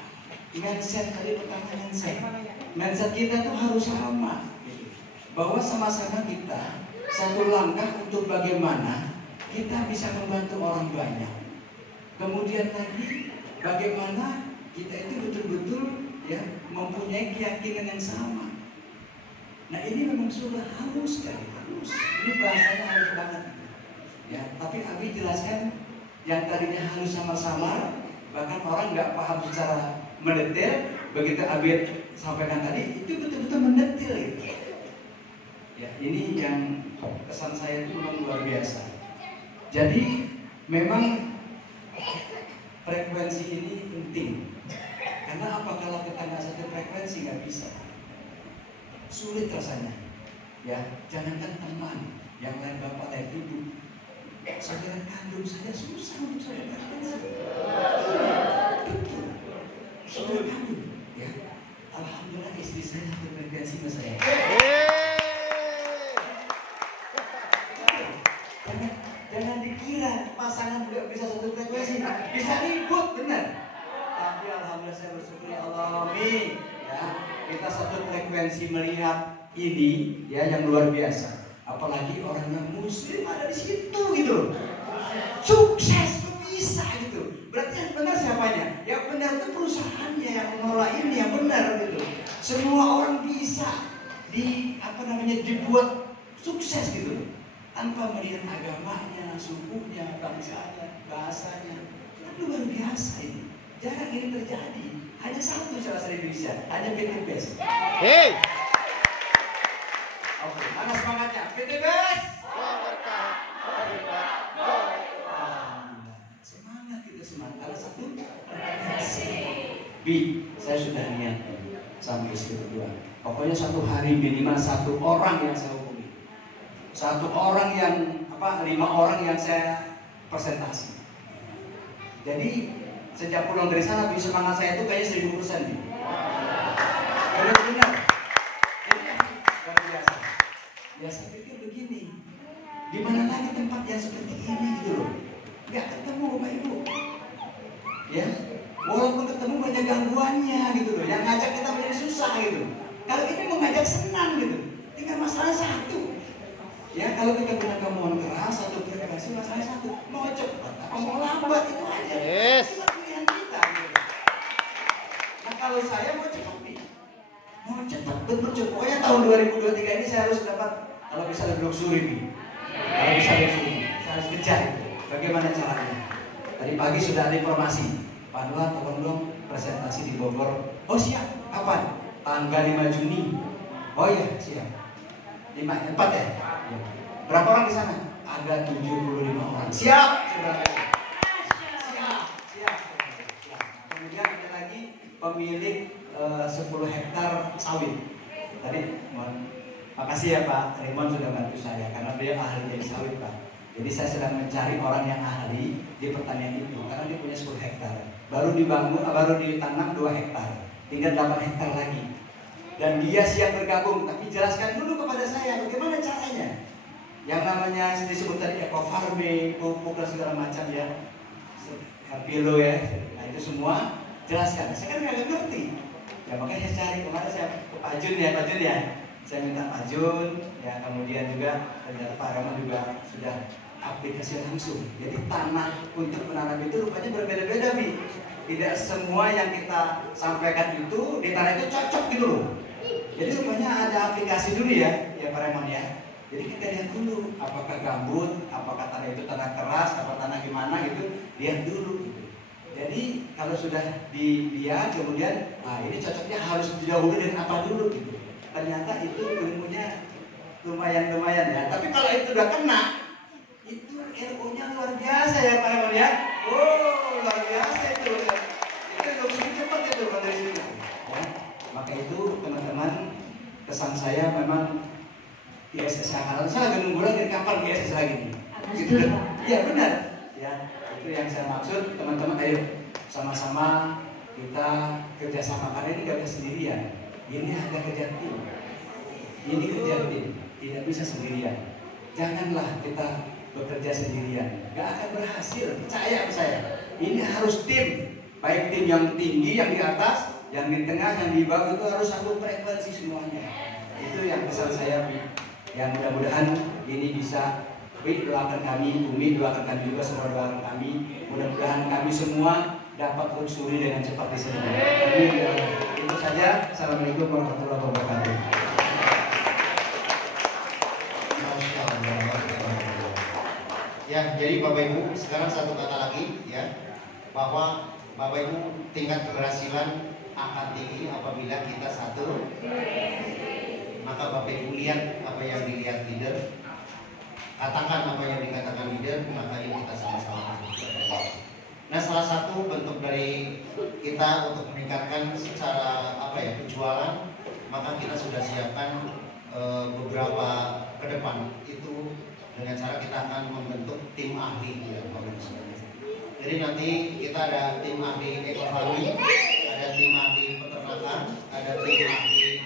Mindset tadi pertanyaan saya. Mindset kita tuh harus sama. Bahwa sama-sama kita satu langkah untuk bagaimana kita bisa membantu orang banyak. Kemudian lagi bagaimana kita itu betul-betul ya mempunyai keyakinan yang sama. Nah ini memang sudah halus sekali, halus. Ini bahasanya halus banget. Ya, tapi Abi jelaskan yang tadinya halus samar-samar, bahkan orang nggak paham secara mendetail. Begitu Abi sampaikan tadi, itu betul-betul mendetail. Gitu. Ya, ini yang kesan saya itu memang luar biasa. Jadi memang frekuensi ini penting. Karena apa kalau kita nggak satu frekuensi nggak bisa. Sulit rasanya. Ya, jangankan teman, yang lain bapak dan ibu, saudara kandung saja susah untuk saya frekuensi. Betul. Saudara kandung, ya. Alhamdulillah istri saya satu frekuensi sama saya. Jangan dikira pasangan juga bisa satu frekuensi, bisa ribut benar. Tapi alhamdulillah saya bersyukur ya Allah, amin. Ya, kita satu frekuensi melihat ini ya yang luar biasa. Apalagi orang yang muslim ada di situ gitu. Sukses bisa gitu. Berarti yang benar siapanya? Yang benar itu perusahaannya yang mengelola ini yang benar gitu. Semua orang bisa dibuat sukses gitu. Tanpa melihat agamanya, sukunya, bangsanya, bahasanya. Itu luar biasa ini. Jarang ini terjadi. Hanya satu salah satu Indonesia, hanya PT Best. Hei. Oke, mana semangatnya? PT Best. Semangat kita semangat. Ada satu. Saya sudah niat sama istri berdua. Pokoknya satu hari minimal satu orang yang saya hubungi. Satu orang yang 5 orang yang saya presentasi. Jadi sejak pulang dari sana semangat saya itu kayaknya 1000% nih. Benar-benar. Ini luar biasa. Ya saya pikir begini. Di mana lagi tempat yang seperti ini gitu loh. Nggak ketemu Bapak Ibu. Ya, walaupun ketemu banyak gangguannya gitu loh. Yang ngajak kita menjadi susah gitu. Kalau ini mau ngajak senang gitu. Tinggal masalah satu. Ya, kalau kita punya kemauan keras atau frekuensi, masalah satu. Mau cepat atau mau lambat itu aja. Yes. Itu pilihan kita. Gitu. Nah, kalau saya mau cepat nih. Mau cepat betul. Pokoknya tahun 2023 ini saya harus dapat, kalau bisa lebih luxury nih. Kalau bisa luxury, saya harus kejar. Bagaimana caranya? Tadi pagi sudah ada informasi. Pak Anwar, tolong dong presentasi di Bogor. Oh siap. Kapan? Tanggal 5 Juni. Oh iya, siap. 4 ya? Ya. Berapa orang di sana? Ada 75 orang. Siap. Siap. Kemudian ada lagi pemilik 10 hektar sawit. Tadi, makasih ya Pak Raymond sudah bantu saya karena dia ahli dari sawit Pak. Jadi saya sedang mencari orang yang ahli di pertanian itu karena dia punya 10 hektar. Baru ditanam 2 hektar, tinggal 8 hektar lagi. Dan dia siap bergabung, tapi jelaskan dulu kepada saya bagaimana caranya. Yang namanya disebut tadi eco farming, pupuk dan segala macam ya, Pilo ya, nah itu semua jelaskan. Saya kan nggak ngerti. Ya makanya saya cari kemarin saya ke Pak Jun ya. Saya minta Pak Jun, ya kemudian juga ternyata Pak Rama juga sudah aplikasi langsung. Jadi tanah untuk menanam itu rupanya berbeda-beda Bi. Tidak semua yang kita sampaikan itu di tanah itu cocok gitu loh. Jadi rupanya ada aplikasi dulu ya Pak Raymond ya. Jadi kita lihat dulu apakah gambut, apakah tanah itu tanah keras, apa tanah gimana gitu, lihat dulu gitu. Jadi kalau sudah dilihat kemudian, ini cocoknya harus didahului dengan apa dulu gitu. Ternyata itu ilmunya lumayan ya. Tapi kalau itu udah kena, itu RO-nya luar biasa ya Pak Raymond ya. Oh luar biasa itu. Itu lebih cepat itu dari situ. Ya. Maka itu teman-teman, kesan saya memang ISS akan saya lagi nunggu lagi kapan ISS lagi nih. Gitu. Iya benar. Ya itu yang saya maksud teman-teman, ayo sama-sama kita kerjasama karena ini gak bisa sendirian. Ini ada kerja tim. Ini kerja tim, tidak bisa sendirian. Janganlah kita bekerja sendirian, gak akan berhasil. Percaya sama saya. Ini harus tim, baik tim yang tinggi yang di atas, yang di tengah, yang di bawah itu harus satu frekuensi semuanya. Itu yang pesan saya. Yang mudah-mudahan ini bisa doakan kami, Umi doakan kami juga, semua doakan kami. Mudah-mudahan kami semua dapat luxury dengan cepat di sini. Itu saja. Assalamualaikum warahmatullahi wabarakatuh. Ya, jadi Bapak Ibu sekarang satu kata lagi ya, bahwa Bapak Ibu tingkat keberhasilan akan tinggi apabila kita satu. Maka Bapak Ibu lihat apa yang dilihat leader, katakan apa yang dikatakan leader, maka ini kita sama-sama. Nah, salah satu bentuk dari kita untuk meningkatkan secara penjualan, maka kita sudah siapkan beberapa ke depan itu dengan cara kita akan membentuk tim ahli ya Bapak Ibu sekalian. Jadi nanti kita ada tim ahli eco farming, ada tim ahli peternakan, ada tim ahli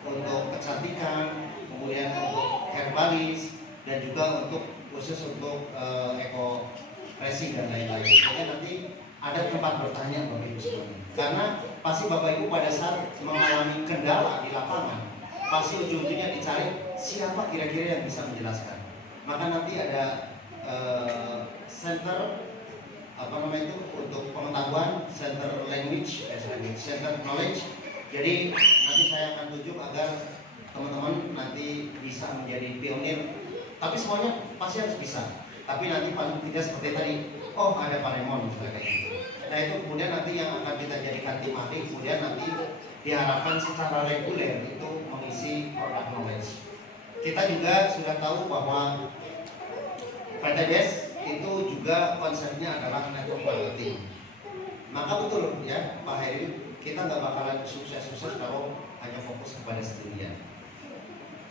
untuk kecantikan, kemudian untuk herbalis, dan juga untuk khusus untuk eco racing dan lain-lain. Jadi nanti ada tempat bertanya Bapak Ibu sekalian. Karena pasti Bapak Ibu pada saat mengalami kendala di lapangan, pasti ujung-ujungnya dicari siapa kira-kira yang bisa menjelaskan. Maka nanti ada center untuk pengetahuan, center language, center knowledge. Jadi nanti saya akan tunjuk agar teman-teman nanti bisa menjadi pionir. Tapi semuanya pasti harus bisa. Tapi nanti paling tidak seperti tadi, oh ada Pak Raymond misalnya kayak gitu. Nah itu kemudian nanti yang akan kita jadikan tim ahli, kemudian nanti diharapkan secara reguler itu mengisi product knowledge. Kita juga sudah tahu bahwa PTBS itu juga konsepnya adalah network marketing. Maka betul ya Pak Heri, kita nggak bakalan sukses kalau hanya fokus kepada sendirian.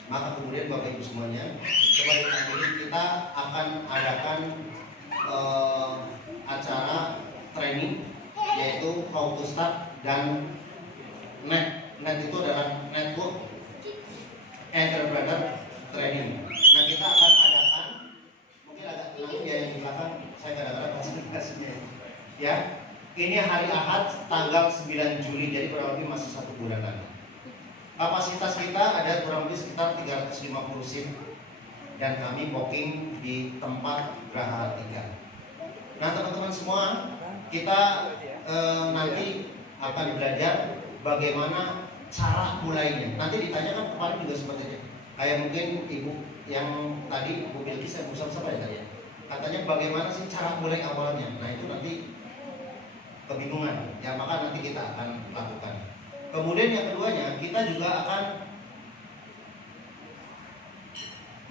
Maka kemudian Bapak Ibu semuanya, sebagai kita akan adakan acara training yaitu how to start dan net itu adalah network entrepreneur training. Nah, kita akan adakan, mungkin agak tenang ya yang di belakang, saya kadang-kadang kasih-kasihnya ya. Ini hari Ahad tanggal 9 Juli, jadi kurang lebih masih 1 bulan lagi. Kapasitas kita ada kurang lebih sekitar 350 SIM, dan kami booking di tempat Geraha 3. Nah, teman-teman semua, kita nanti akan belajar bagaimana cara mulainya. Nanti ditanyakan kemarin juga seperti itu. Kayak mungkin ibu yang tadi, Bu Bilki, saya bersama ya tadi ya. Katanya bagaimana sih cara mulai awalnya. Nah, itu nanti kebingungan. Ya, maka nanti kita akan lakukan. Kemudian yang keduanya, kita juga akan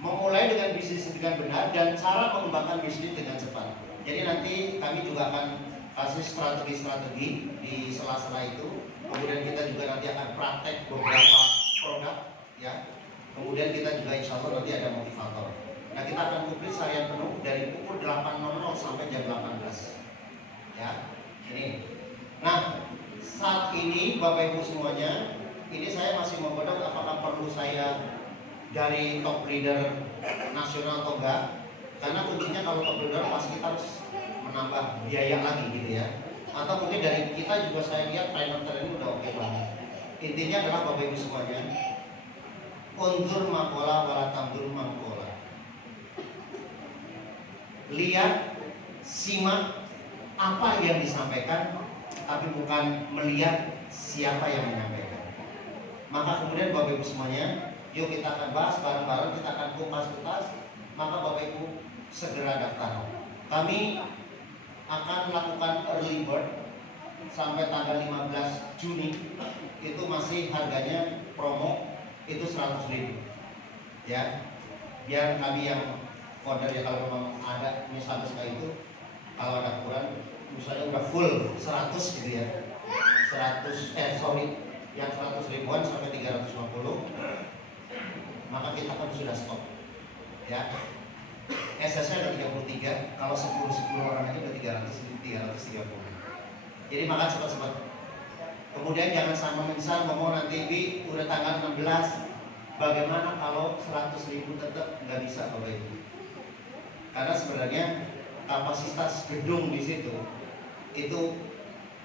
memulai dengan bisnis dengan benar dan cara mengembangkan bisnis dengan cepat. Jadi nanti kami juga akan kasih strategi-strategi di sela-sela itu. Kemudian kita juga nanti akan praktek beberapa produk, ya. Kemudian kita juga insya Allah nanti ada motivator. Nah, kita akan publis harian penuh dari pukul 8.00 sampai jam 18. Ya, ini. Nah, saat ini Bapak Ibu semuanya, ini saya masih menggodok apakah perlu saya dari top leader nasional atau enggak. Karena kuncinya kalau top leader pasti kita harus menambah biaya lagi gitu ya. Atau mungkin dari kita juga saya lihat trainer ini udah oke banget. Intinya adalah Bapak Ibu semuanya, undur makola wala tamdur makola. Lihat, simak apa yang disampaikan, tapi bukan melihat siapa yang menyampaikan. Maka kemudian Bapak Ibu semuanya, yuk kita akan bahas bareng-bareng, kita akan kupas-kupas. Maka Bapak Ibu segera daftar. Kami akan lakukan early bird sampai tanggal 15 Juni. Itu masih harganya promo itu 100.000. Ya, biar kami yang order ya, kalau memang ada misalnya sekali itu, kalau ada kurang misalnya udah full 100 gitu ya, 100 yang 100 ribuan sampai 350, maka kita kan sudah stop ya. SS ada 33, kalau 10 orang aja udah 330. Jadi maka cepat-cepat. Kemudian jangan sama misal ngomong nanti udah tanggal 16, bagaimana kalau 100.000 tetap nggak bisa Bapak Ibu? Karena sebenarnya kapasitas gedung di situ itu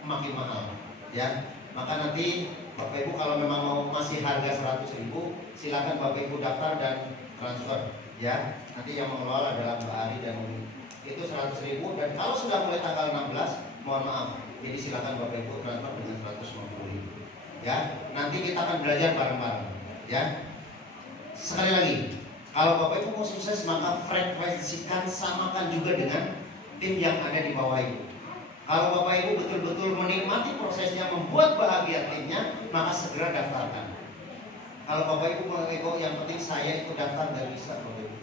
makin mahal, ya. Maka nanti Bapak Ibu kalau memang mau masih harga 100.000, silakan Bapak Ibu daftar dan transfer, ya. Nanti yang mengelola adalah Mbak Ari dan Umi. Itu 100.000, dan kalau sudah mulai tanggal 16, mohon maaf, jadi silakan Bapak Ibu transfer dengan 150.000, ya. Nanti kita akan belajar bareng-bareng, ya. Sekali lagi, kalau Bapak Ibu mau sukses, maka frekuensikan, samakan juga dengan tim yang ada di bawah Ibu. Kalau Bapak Ibu betul-betul menikmati prosesnya, membuat bahagia timnya, maka segera daftarkan. Kalau Bapak Ibu yang penting saya ikut daftar, nggak bisa Bapak Ibu.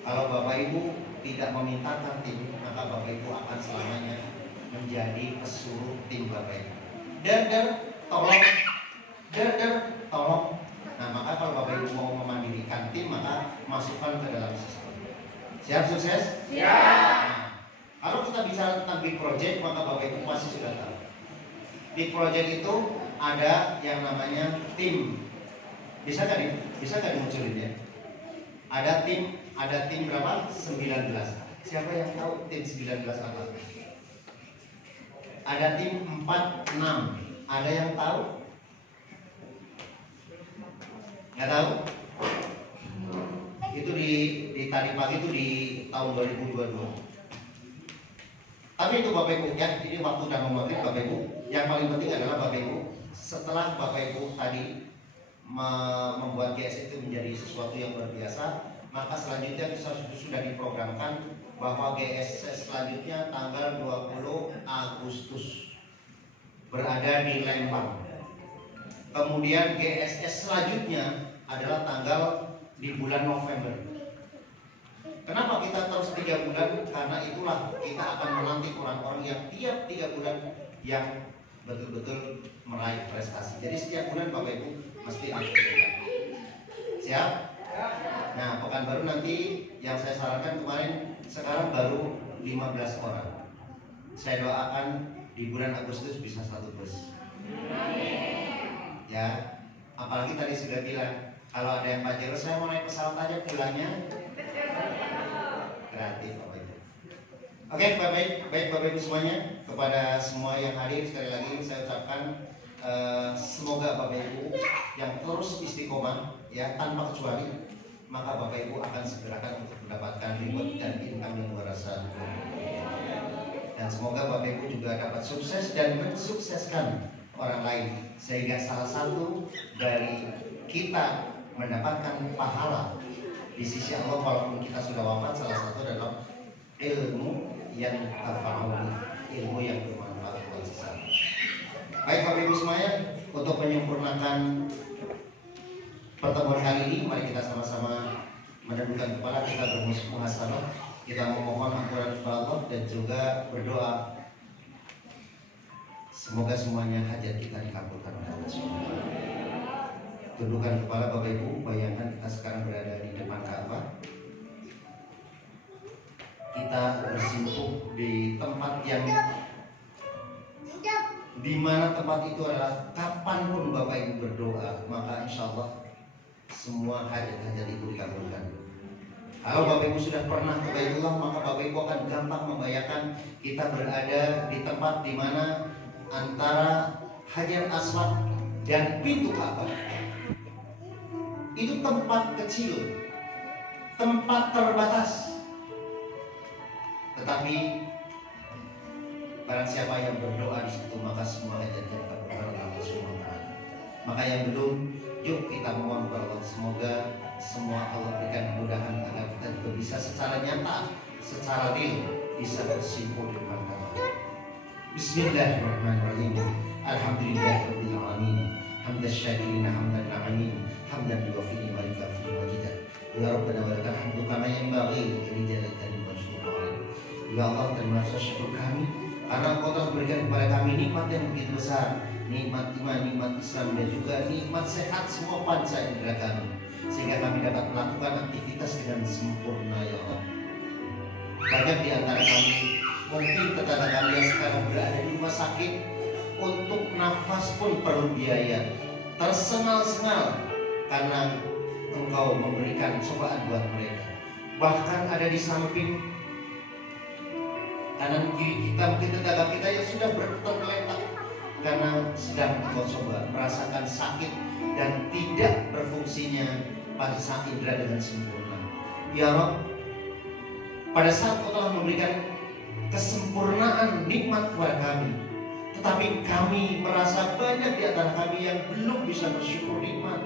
Kalau Bapak Ibu tidak memintakan tim, maka Bapak Ibu akan selamanya menjadi pesuruh tim Bapak Ibu. Tolong. Nah, maka kalau Bapak Ibu mau memandirikan tim, maka masukkan ke dalam sistem. Siap sukses? Siap. Nah, kalau kita bicara tentang big project, maka Bapak Ibu pasti sudah tahu. Big project itu ada yang namanya tim. Bisa nggak dimunculin ya? Ada tim berapa? 19. Siapa yang tahu tim 19 apa? Ada tim 46. Ada yang tahu? Nggak tahu? Itu di tadi pagi itu di tahun 2022. Tapi itu Bapak Ibu ya, ini waktu udah mau maghrib Bapak Ibu. Yang paling penting adalah Bapak Ibu, setelah Bapak Ibu tadi membuat GS itu menjadi sesuatu yang luar biasa, maka selanjutnya kita sudah diprogramkan bahwa GSS selanjutnya tanggal 20 Agustus berada di Lembang. Kemudian GSS selanjutnya adalah tanggal di bulan November. Kenapa kita terus 3 bulan? Karena itulah kita akan melantik orang-orang yang tiap 3 bulan yang betul-betul meraih prestasi. Jadi setiap bulan Bapak Ibu mesti ada. Siap? Nah, Pekanbaru nanti yang saya sarankan kemarin, sekarang baru 15 orang. Saya doakan di bulan Agustus bisa 1 bus. Ya, apalagi tadi sudah bilang Kalau ada yang Pajero, saya mau naik pesawat aja pulangnya gratis Bapak Ibu. Oke, baik Bapak Ibu semuanya, kepada semua yang hadir sekali lagi saya ucapkan semoga Bapak Ibu yang terus istiqomah ya tanpa kecuali, maka Bapak Ibu akan segerakan untuk mendapatkan reward dan income yang luar biasa. Dan semoga Bapak Ibu juga dapat sukses dan mensukseskan orang lain, sehingga salah satu dari kita mendapatkan pahala di sisi Allah walaupun kita sudah wafat, salah satu adalah ilmu yang tafa'ul, ilmu yang bermanfaat buat sesama. Baik Bapak Ibu semuanya, untuk menyempurnakan pertemuan kali ini, mari kita sama-sama menundukkan kepala, kita bermuhasabah, kita memohon ampunan kepada Allah dan juga berdoa semoga semuanya hajat kita dikabulkan oleh Allah SWT. Tundukkan kepala Bapak Ibu, bayangkan kita sekarang berada di depan Ka'bah. Kita bersimpuh di tempat yang di mana tempat itu adalah kapanpun Bapak Ibu berdoa, maka insya Allah semua hajat-hajat itu dikabulkan. Kalau Bapak Ibu sudah pernah ke Baitullah, maka Bapak Ibu akan gampang membayangkan kita berada di tempat di mana antara Hajar Aswad dan pintu Ka'bah. Itu tempat kecil, tempat terbatas. Tetapi barang siapa yang berdoa di situ, maka semua hajatnya dikabulkan oleh Allah SWT. Maka yang belum, yuk kita mohon kepada Allah, semoga semua Allah berikan kemudahan agar kita juga bisa secara nyata, secara real bisa bersimpuh di depan Allah. Bismillahirrahmanirrahim. Alhamdulillahirabbil alamin. Hamdan syakirina hamdan na'amin. Hamdan yuwafi'i wa yukafi'u wajidah. Ya Rabbana wa lakal hamdu kama yanbaghi li jalali wajhika. Ya Allah, terima kasih syukur kami karena Engkau telah berikan kepada kami nikmat yang begitu besar, nikmat iman, nikmat Islam dan juga nikmat sehat semua panca indera kami, sehingga kami dapat melakukan aktivitas dengan sempurna ya Allah. Banyak di antara kami, mungkin tetangga kami yang sekarang berada di rumah sakit, untuk nafas pun perlu biaya, tersengal-sengal karena Engkau memberikan cobaan buat mereka. Bahkan ada di samping kanan kiri kita, mungkin tetangga kita yang sudah tergeletak karena sedang mencoba merasakan sakit dan tidak berfungsinya panca indera dengan sempurna. Ya Rabb, pada saat Kau telah memberikan kesempurnaan nikmat kepada kami, tetapi kami merasa banyak di antara kami yang belum bisa bersyukur nikmat,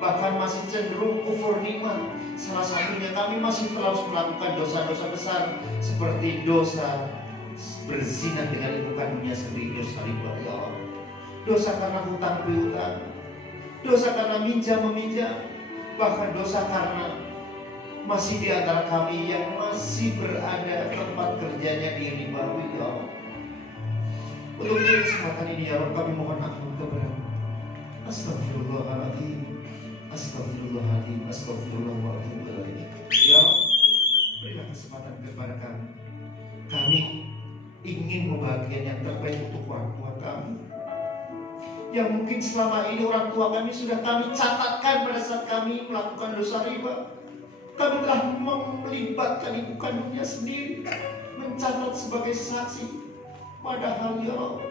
bahkan masih cenderung kufur nikmat. Salah satunya kami masih terus melakukan dosa-dosa besar seperti dosa berzina dengan ibu kandungnya sendiri, dosa riba ya Allah, dosa karena hutang piutang, dosa karena minjam meminjam, bahkan dosa karena masih di antara kami yang masih berada tempat kerjanya di ribawi ya Allah. Untuk kesempatan ini ya Allah, kami mohon ampun kepada-Mu. Astagfirullahaladzim, astagfirullahaladzim, astagfirullahaladzim. Ya Allah, berilah kesempatan kepada kami. Kami ingin membahagiakan yang terbaik untuk orang tua kami, yang mungkin selama ini orang tua kami sudah kami catatkan pada saat kami melakukan dosa riba. Kami telah melibatkan ibu kandungnya sendiri, mencatat sebagai saksi. Padahal ya Allah,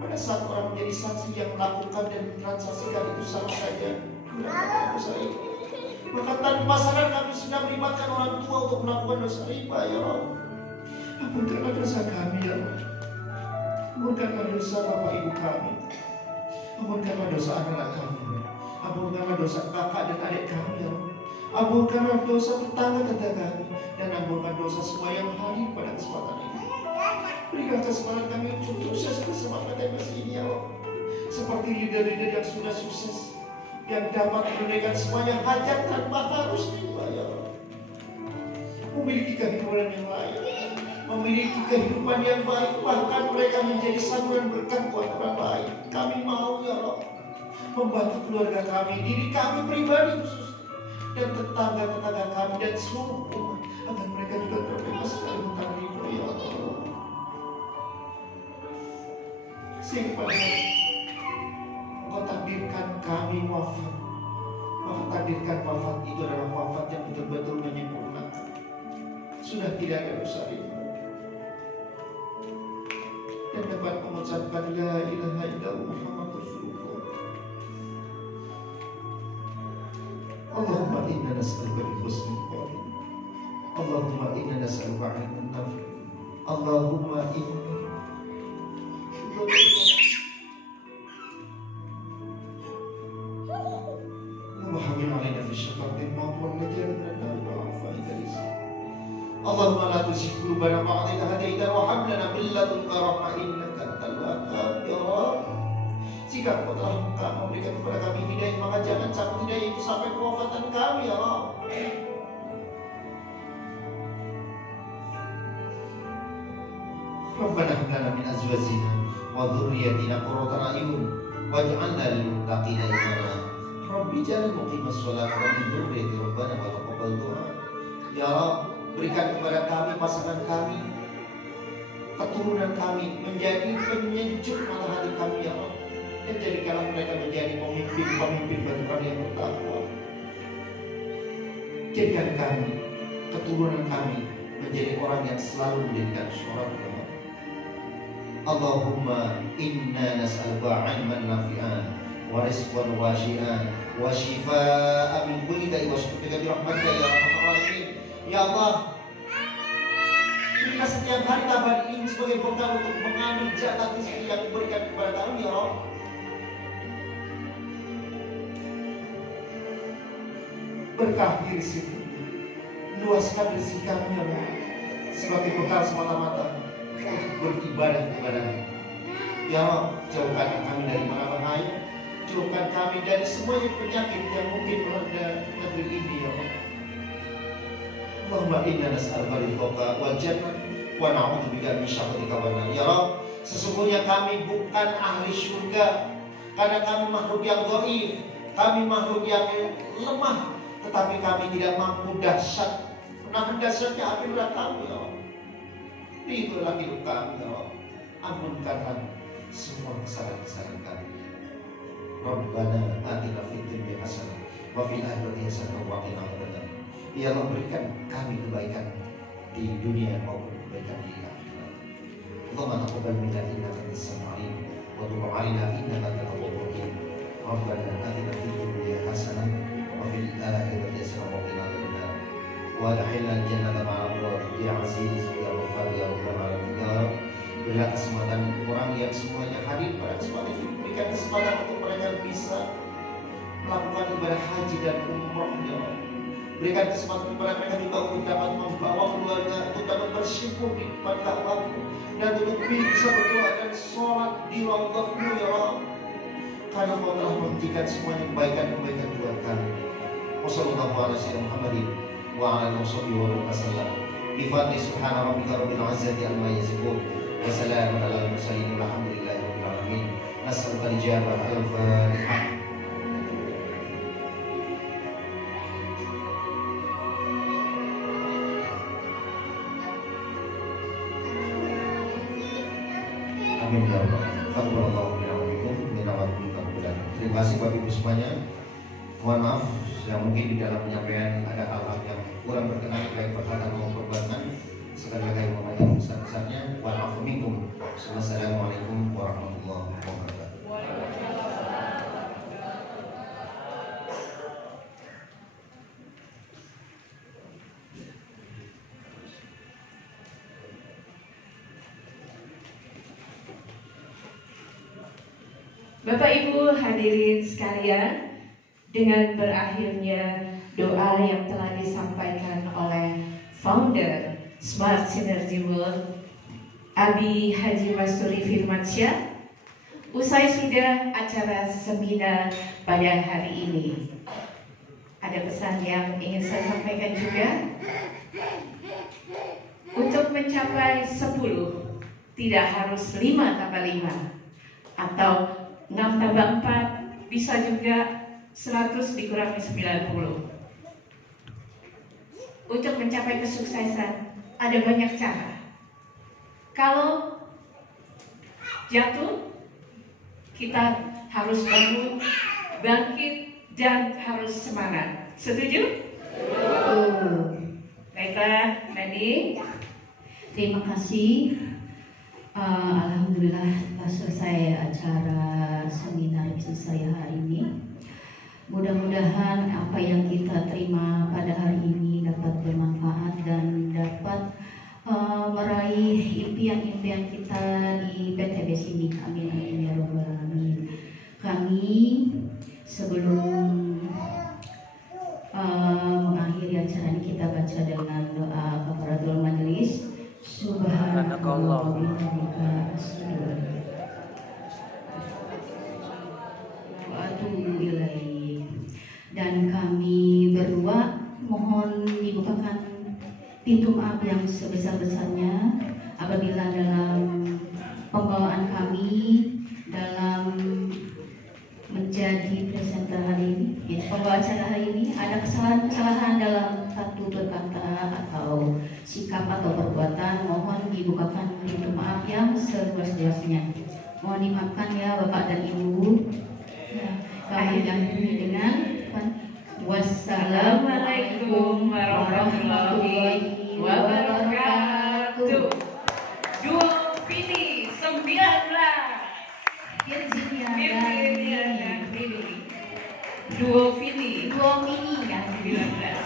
pada saat orang menjadi saksi yang melakukan dan mentransaksikan itu sama saja melakukan dosa riba. Maka tanpa sadar kami sudah melibatkan orang tua untuk melakukan dosa riba ya Allah. Ampunkanlah dosa kami ya Allah. Ampunkanlah dosa bapak ibu kami. Ampunkanlah dosa anak kami. Ampunkanlah dosa kakak dan adik kami ya Allah. Ampunkanlah dosa tetangga-tetangga kami. Dan ampunkan dosa semua yang hadir pada kesempatan ini. Berikan kesempatan kami untuk sukses bersama pada masa ini ya Allah. Seperti leader-leader yang sudah sukses, yang dapat menunaikan semuanya hajat tanpa harus riba ya Allah. Memiliki kehidupan yang lain, memiliki kehidupan yang baik, bahkan mereka menjadi saluran berkat buat orang lain. Kami mau ya Allah membantu keluarga kami, diri kami pribadi khusus, dan tetangga-tetangga kami dan seluruh umat agar mereka juga terbebas dari hutang riba ya Allah. Sehingga Engkau takdirkan kami wafat takdirkan wafat itu adalah wafat yang betul-betul menyempurnakan. Sudah tidak ada dosa rimba, dan dapat mengucapkan la ilaha illallah Muhammadur Rasulullah. Allahumma inna nas'aluka al-husnul khatim. Allahumma inna nas'aluka ilman nafi'. Allahumma inna Muhammadin alaina fi syafaqatil maut wal najat min an-nar wa afa'i daris. Allahumma la tuzigh qulubana ba'da idh hadaytana wa hab lana min ladunka rahmah innaka antal wahhab. Ya Allah, jika Engkau telah memberikan kepada kami hidayah, maka jangan cabut hidayah itu sampai kewafatan kami, ya Allah. Rabbana hab lana min azwajina wa dhurriyyatina qurrata a'yun waj'alna lil muttaqina imama. Rabbi ja'al muqimas shalah wa min dhurriyyati rabbana wa taqabbal du'a. Ya Allah, berikan kepada kami, pasangan kami, keturunan kami menjadi penyejuk mata hati kami, ya Allah. Dan jadikanlah mereka menjadi pemimpin-pemimpin bagi kami yang bertakwa. Jadikan kami, keturunan kami, menjadi orang yang selalu mendirikan sholat, ya Allah. Allahumma inna nas'aluka 'ilman nafi'an wa rizqan wasi'an wa shifaa'a min kulli da'i wa syifaa'a bi rahmatika ya arhamar rahimin. Ya Allah, berikan setiap hari tambahan ini sebagai bekal untuk mengambil jatah rezeki yang diberikan kepada kami, ya Allah. Berkahi rezeki, luaskan rezeki kami, ya Allah, sebagai bekal semata-mata untuk beribadah kepada-Mu. Ya Allah, jauhkan kami dari mara bahaya, jauhkan kami dari semua penyakit yang mungkin melanda negeri ini, ya Allah. Allahumma inna nas'aluka ridhaka wal jannah wa na'udzubika min syakhatika wan nar. Ya Allah, sesungguhnya kami bukan ahli surga karena kami makhluk yang dhaif, kami makhluk yang lemah, tetapi kami tidak mampu dahsyat menahan dahsyatnya api neraka-Mu, ya Allah. Itulah hidup kami, ya Allah. Ampunkanlah semua kesalahan-kesalahan kami. Rabbana atina fid dunya hasanah wa fil akhirati hasanah wa qina adzabannar. Ya Allah, berikan kami kebaikan di dunia maupun kebaikan di akhirat. Allahumma taqabbal minna innaka antas samiul alim wa tub 'alaina innaka antat tawwabur rahim. Rabbana atina fid dunya hasanah wa fil akhirati hasanah wa qina adzabannar. Wa adkhilna al-jannata ma'al abrar ya aziz ya ghafar ya rabbal alamin. Ya Rabb, berilah kesempatan orang yang semuanya hadir pada kesempatan ini, berikan kesempatan untuk mereka bisa melakukan ibadah haji dan umroh, ya Allah. Berikan kesempatan kepada mereka juga untuk dapat membawa keluarga, untuk dapat bersyukur di depan Ka'bah-Mu, dan untuk bisa berdoa dan sholat di Raudhah-Mu, ya Allah. Karena Engkau telah memberikan semuanya kebaikan-kebaikan buat kami. Wassallallahu ala sayyidina Muhammadin wa ala alihi wa sallam. Bi fadli subhana rabbika rabbil izzati amma yasifun wa salamun alal mursalin walhamdulillahi rabbil alamin. Nas'aluka al-ijabah al-Fatihah. Amin ya rabbal alamin. Terima kasih Bapak Ibu semuanya. Mohon maaf yang mungkin di dalam penyampaian ada hal-hal yang kurang berkenan baik perkataan maupun perbuatan. Sekali lagi mohon yang besar-besarnya. Wa'alaikum. Wassalamualaikum warahmatullahi wabarakatuh. Bapak Ibu hadirin sekalian, dengan berakhirnya doa yang telah disampaikan oleh founder Smart Synergy World, Abi Haji Masturi Firmansyah, usai sudah acara seminar pada hari ini. Ada pesan yang ingin saya sampaikan juga. Untuk mencapai 10, tidak harus 5 tambah 5 atau 6 tambah 4, bisa juga 100 dikurangi 90. Untuk mencapai kesuksesan ada banyak cara. Kalau jatuh, kita harus bangun, bangkit dan harus semangat. Setuju? Baiklah, Nani. Terima kasih. Alhamdulillah telah selesai acara seminar bisnis saya hari ini. Mudah-mudahan apa yang kita terima pada hari ini dapat bermanfaat dan dapat meraih impian-impian kita di PTBS ini. Amin amin ya rabbal alamin. Kami sebelum mengakhiri acara ini kita baca dengan doa kafaratul majelis. Subhanallah wa bihamdika wa atubu ilaih. Dan kami berdua mohon dibukakan pintu maaf yang sebesar-besarnya apabila dalam pembawaan kami dalam menjadi presenter hari ini, pembawa acara hari ini ada kesalahan-kesalahan dalam satu berkata atau sikap atau perbuatan, mohon dibukakan pintu maaf yang seluas-luasnya. Mohon dimaafkan ya Bapak dan Ibu. Kami akhiri dengan wassalamualaikum warahmatullahi wabarakatuh. Duo Vini 19. Virginia Duo Vini Duo mini ya. 19.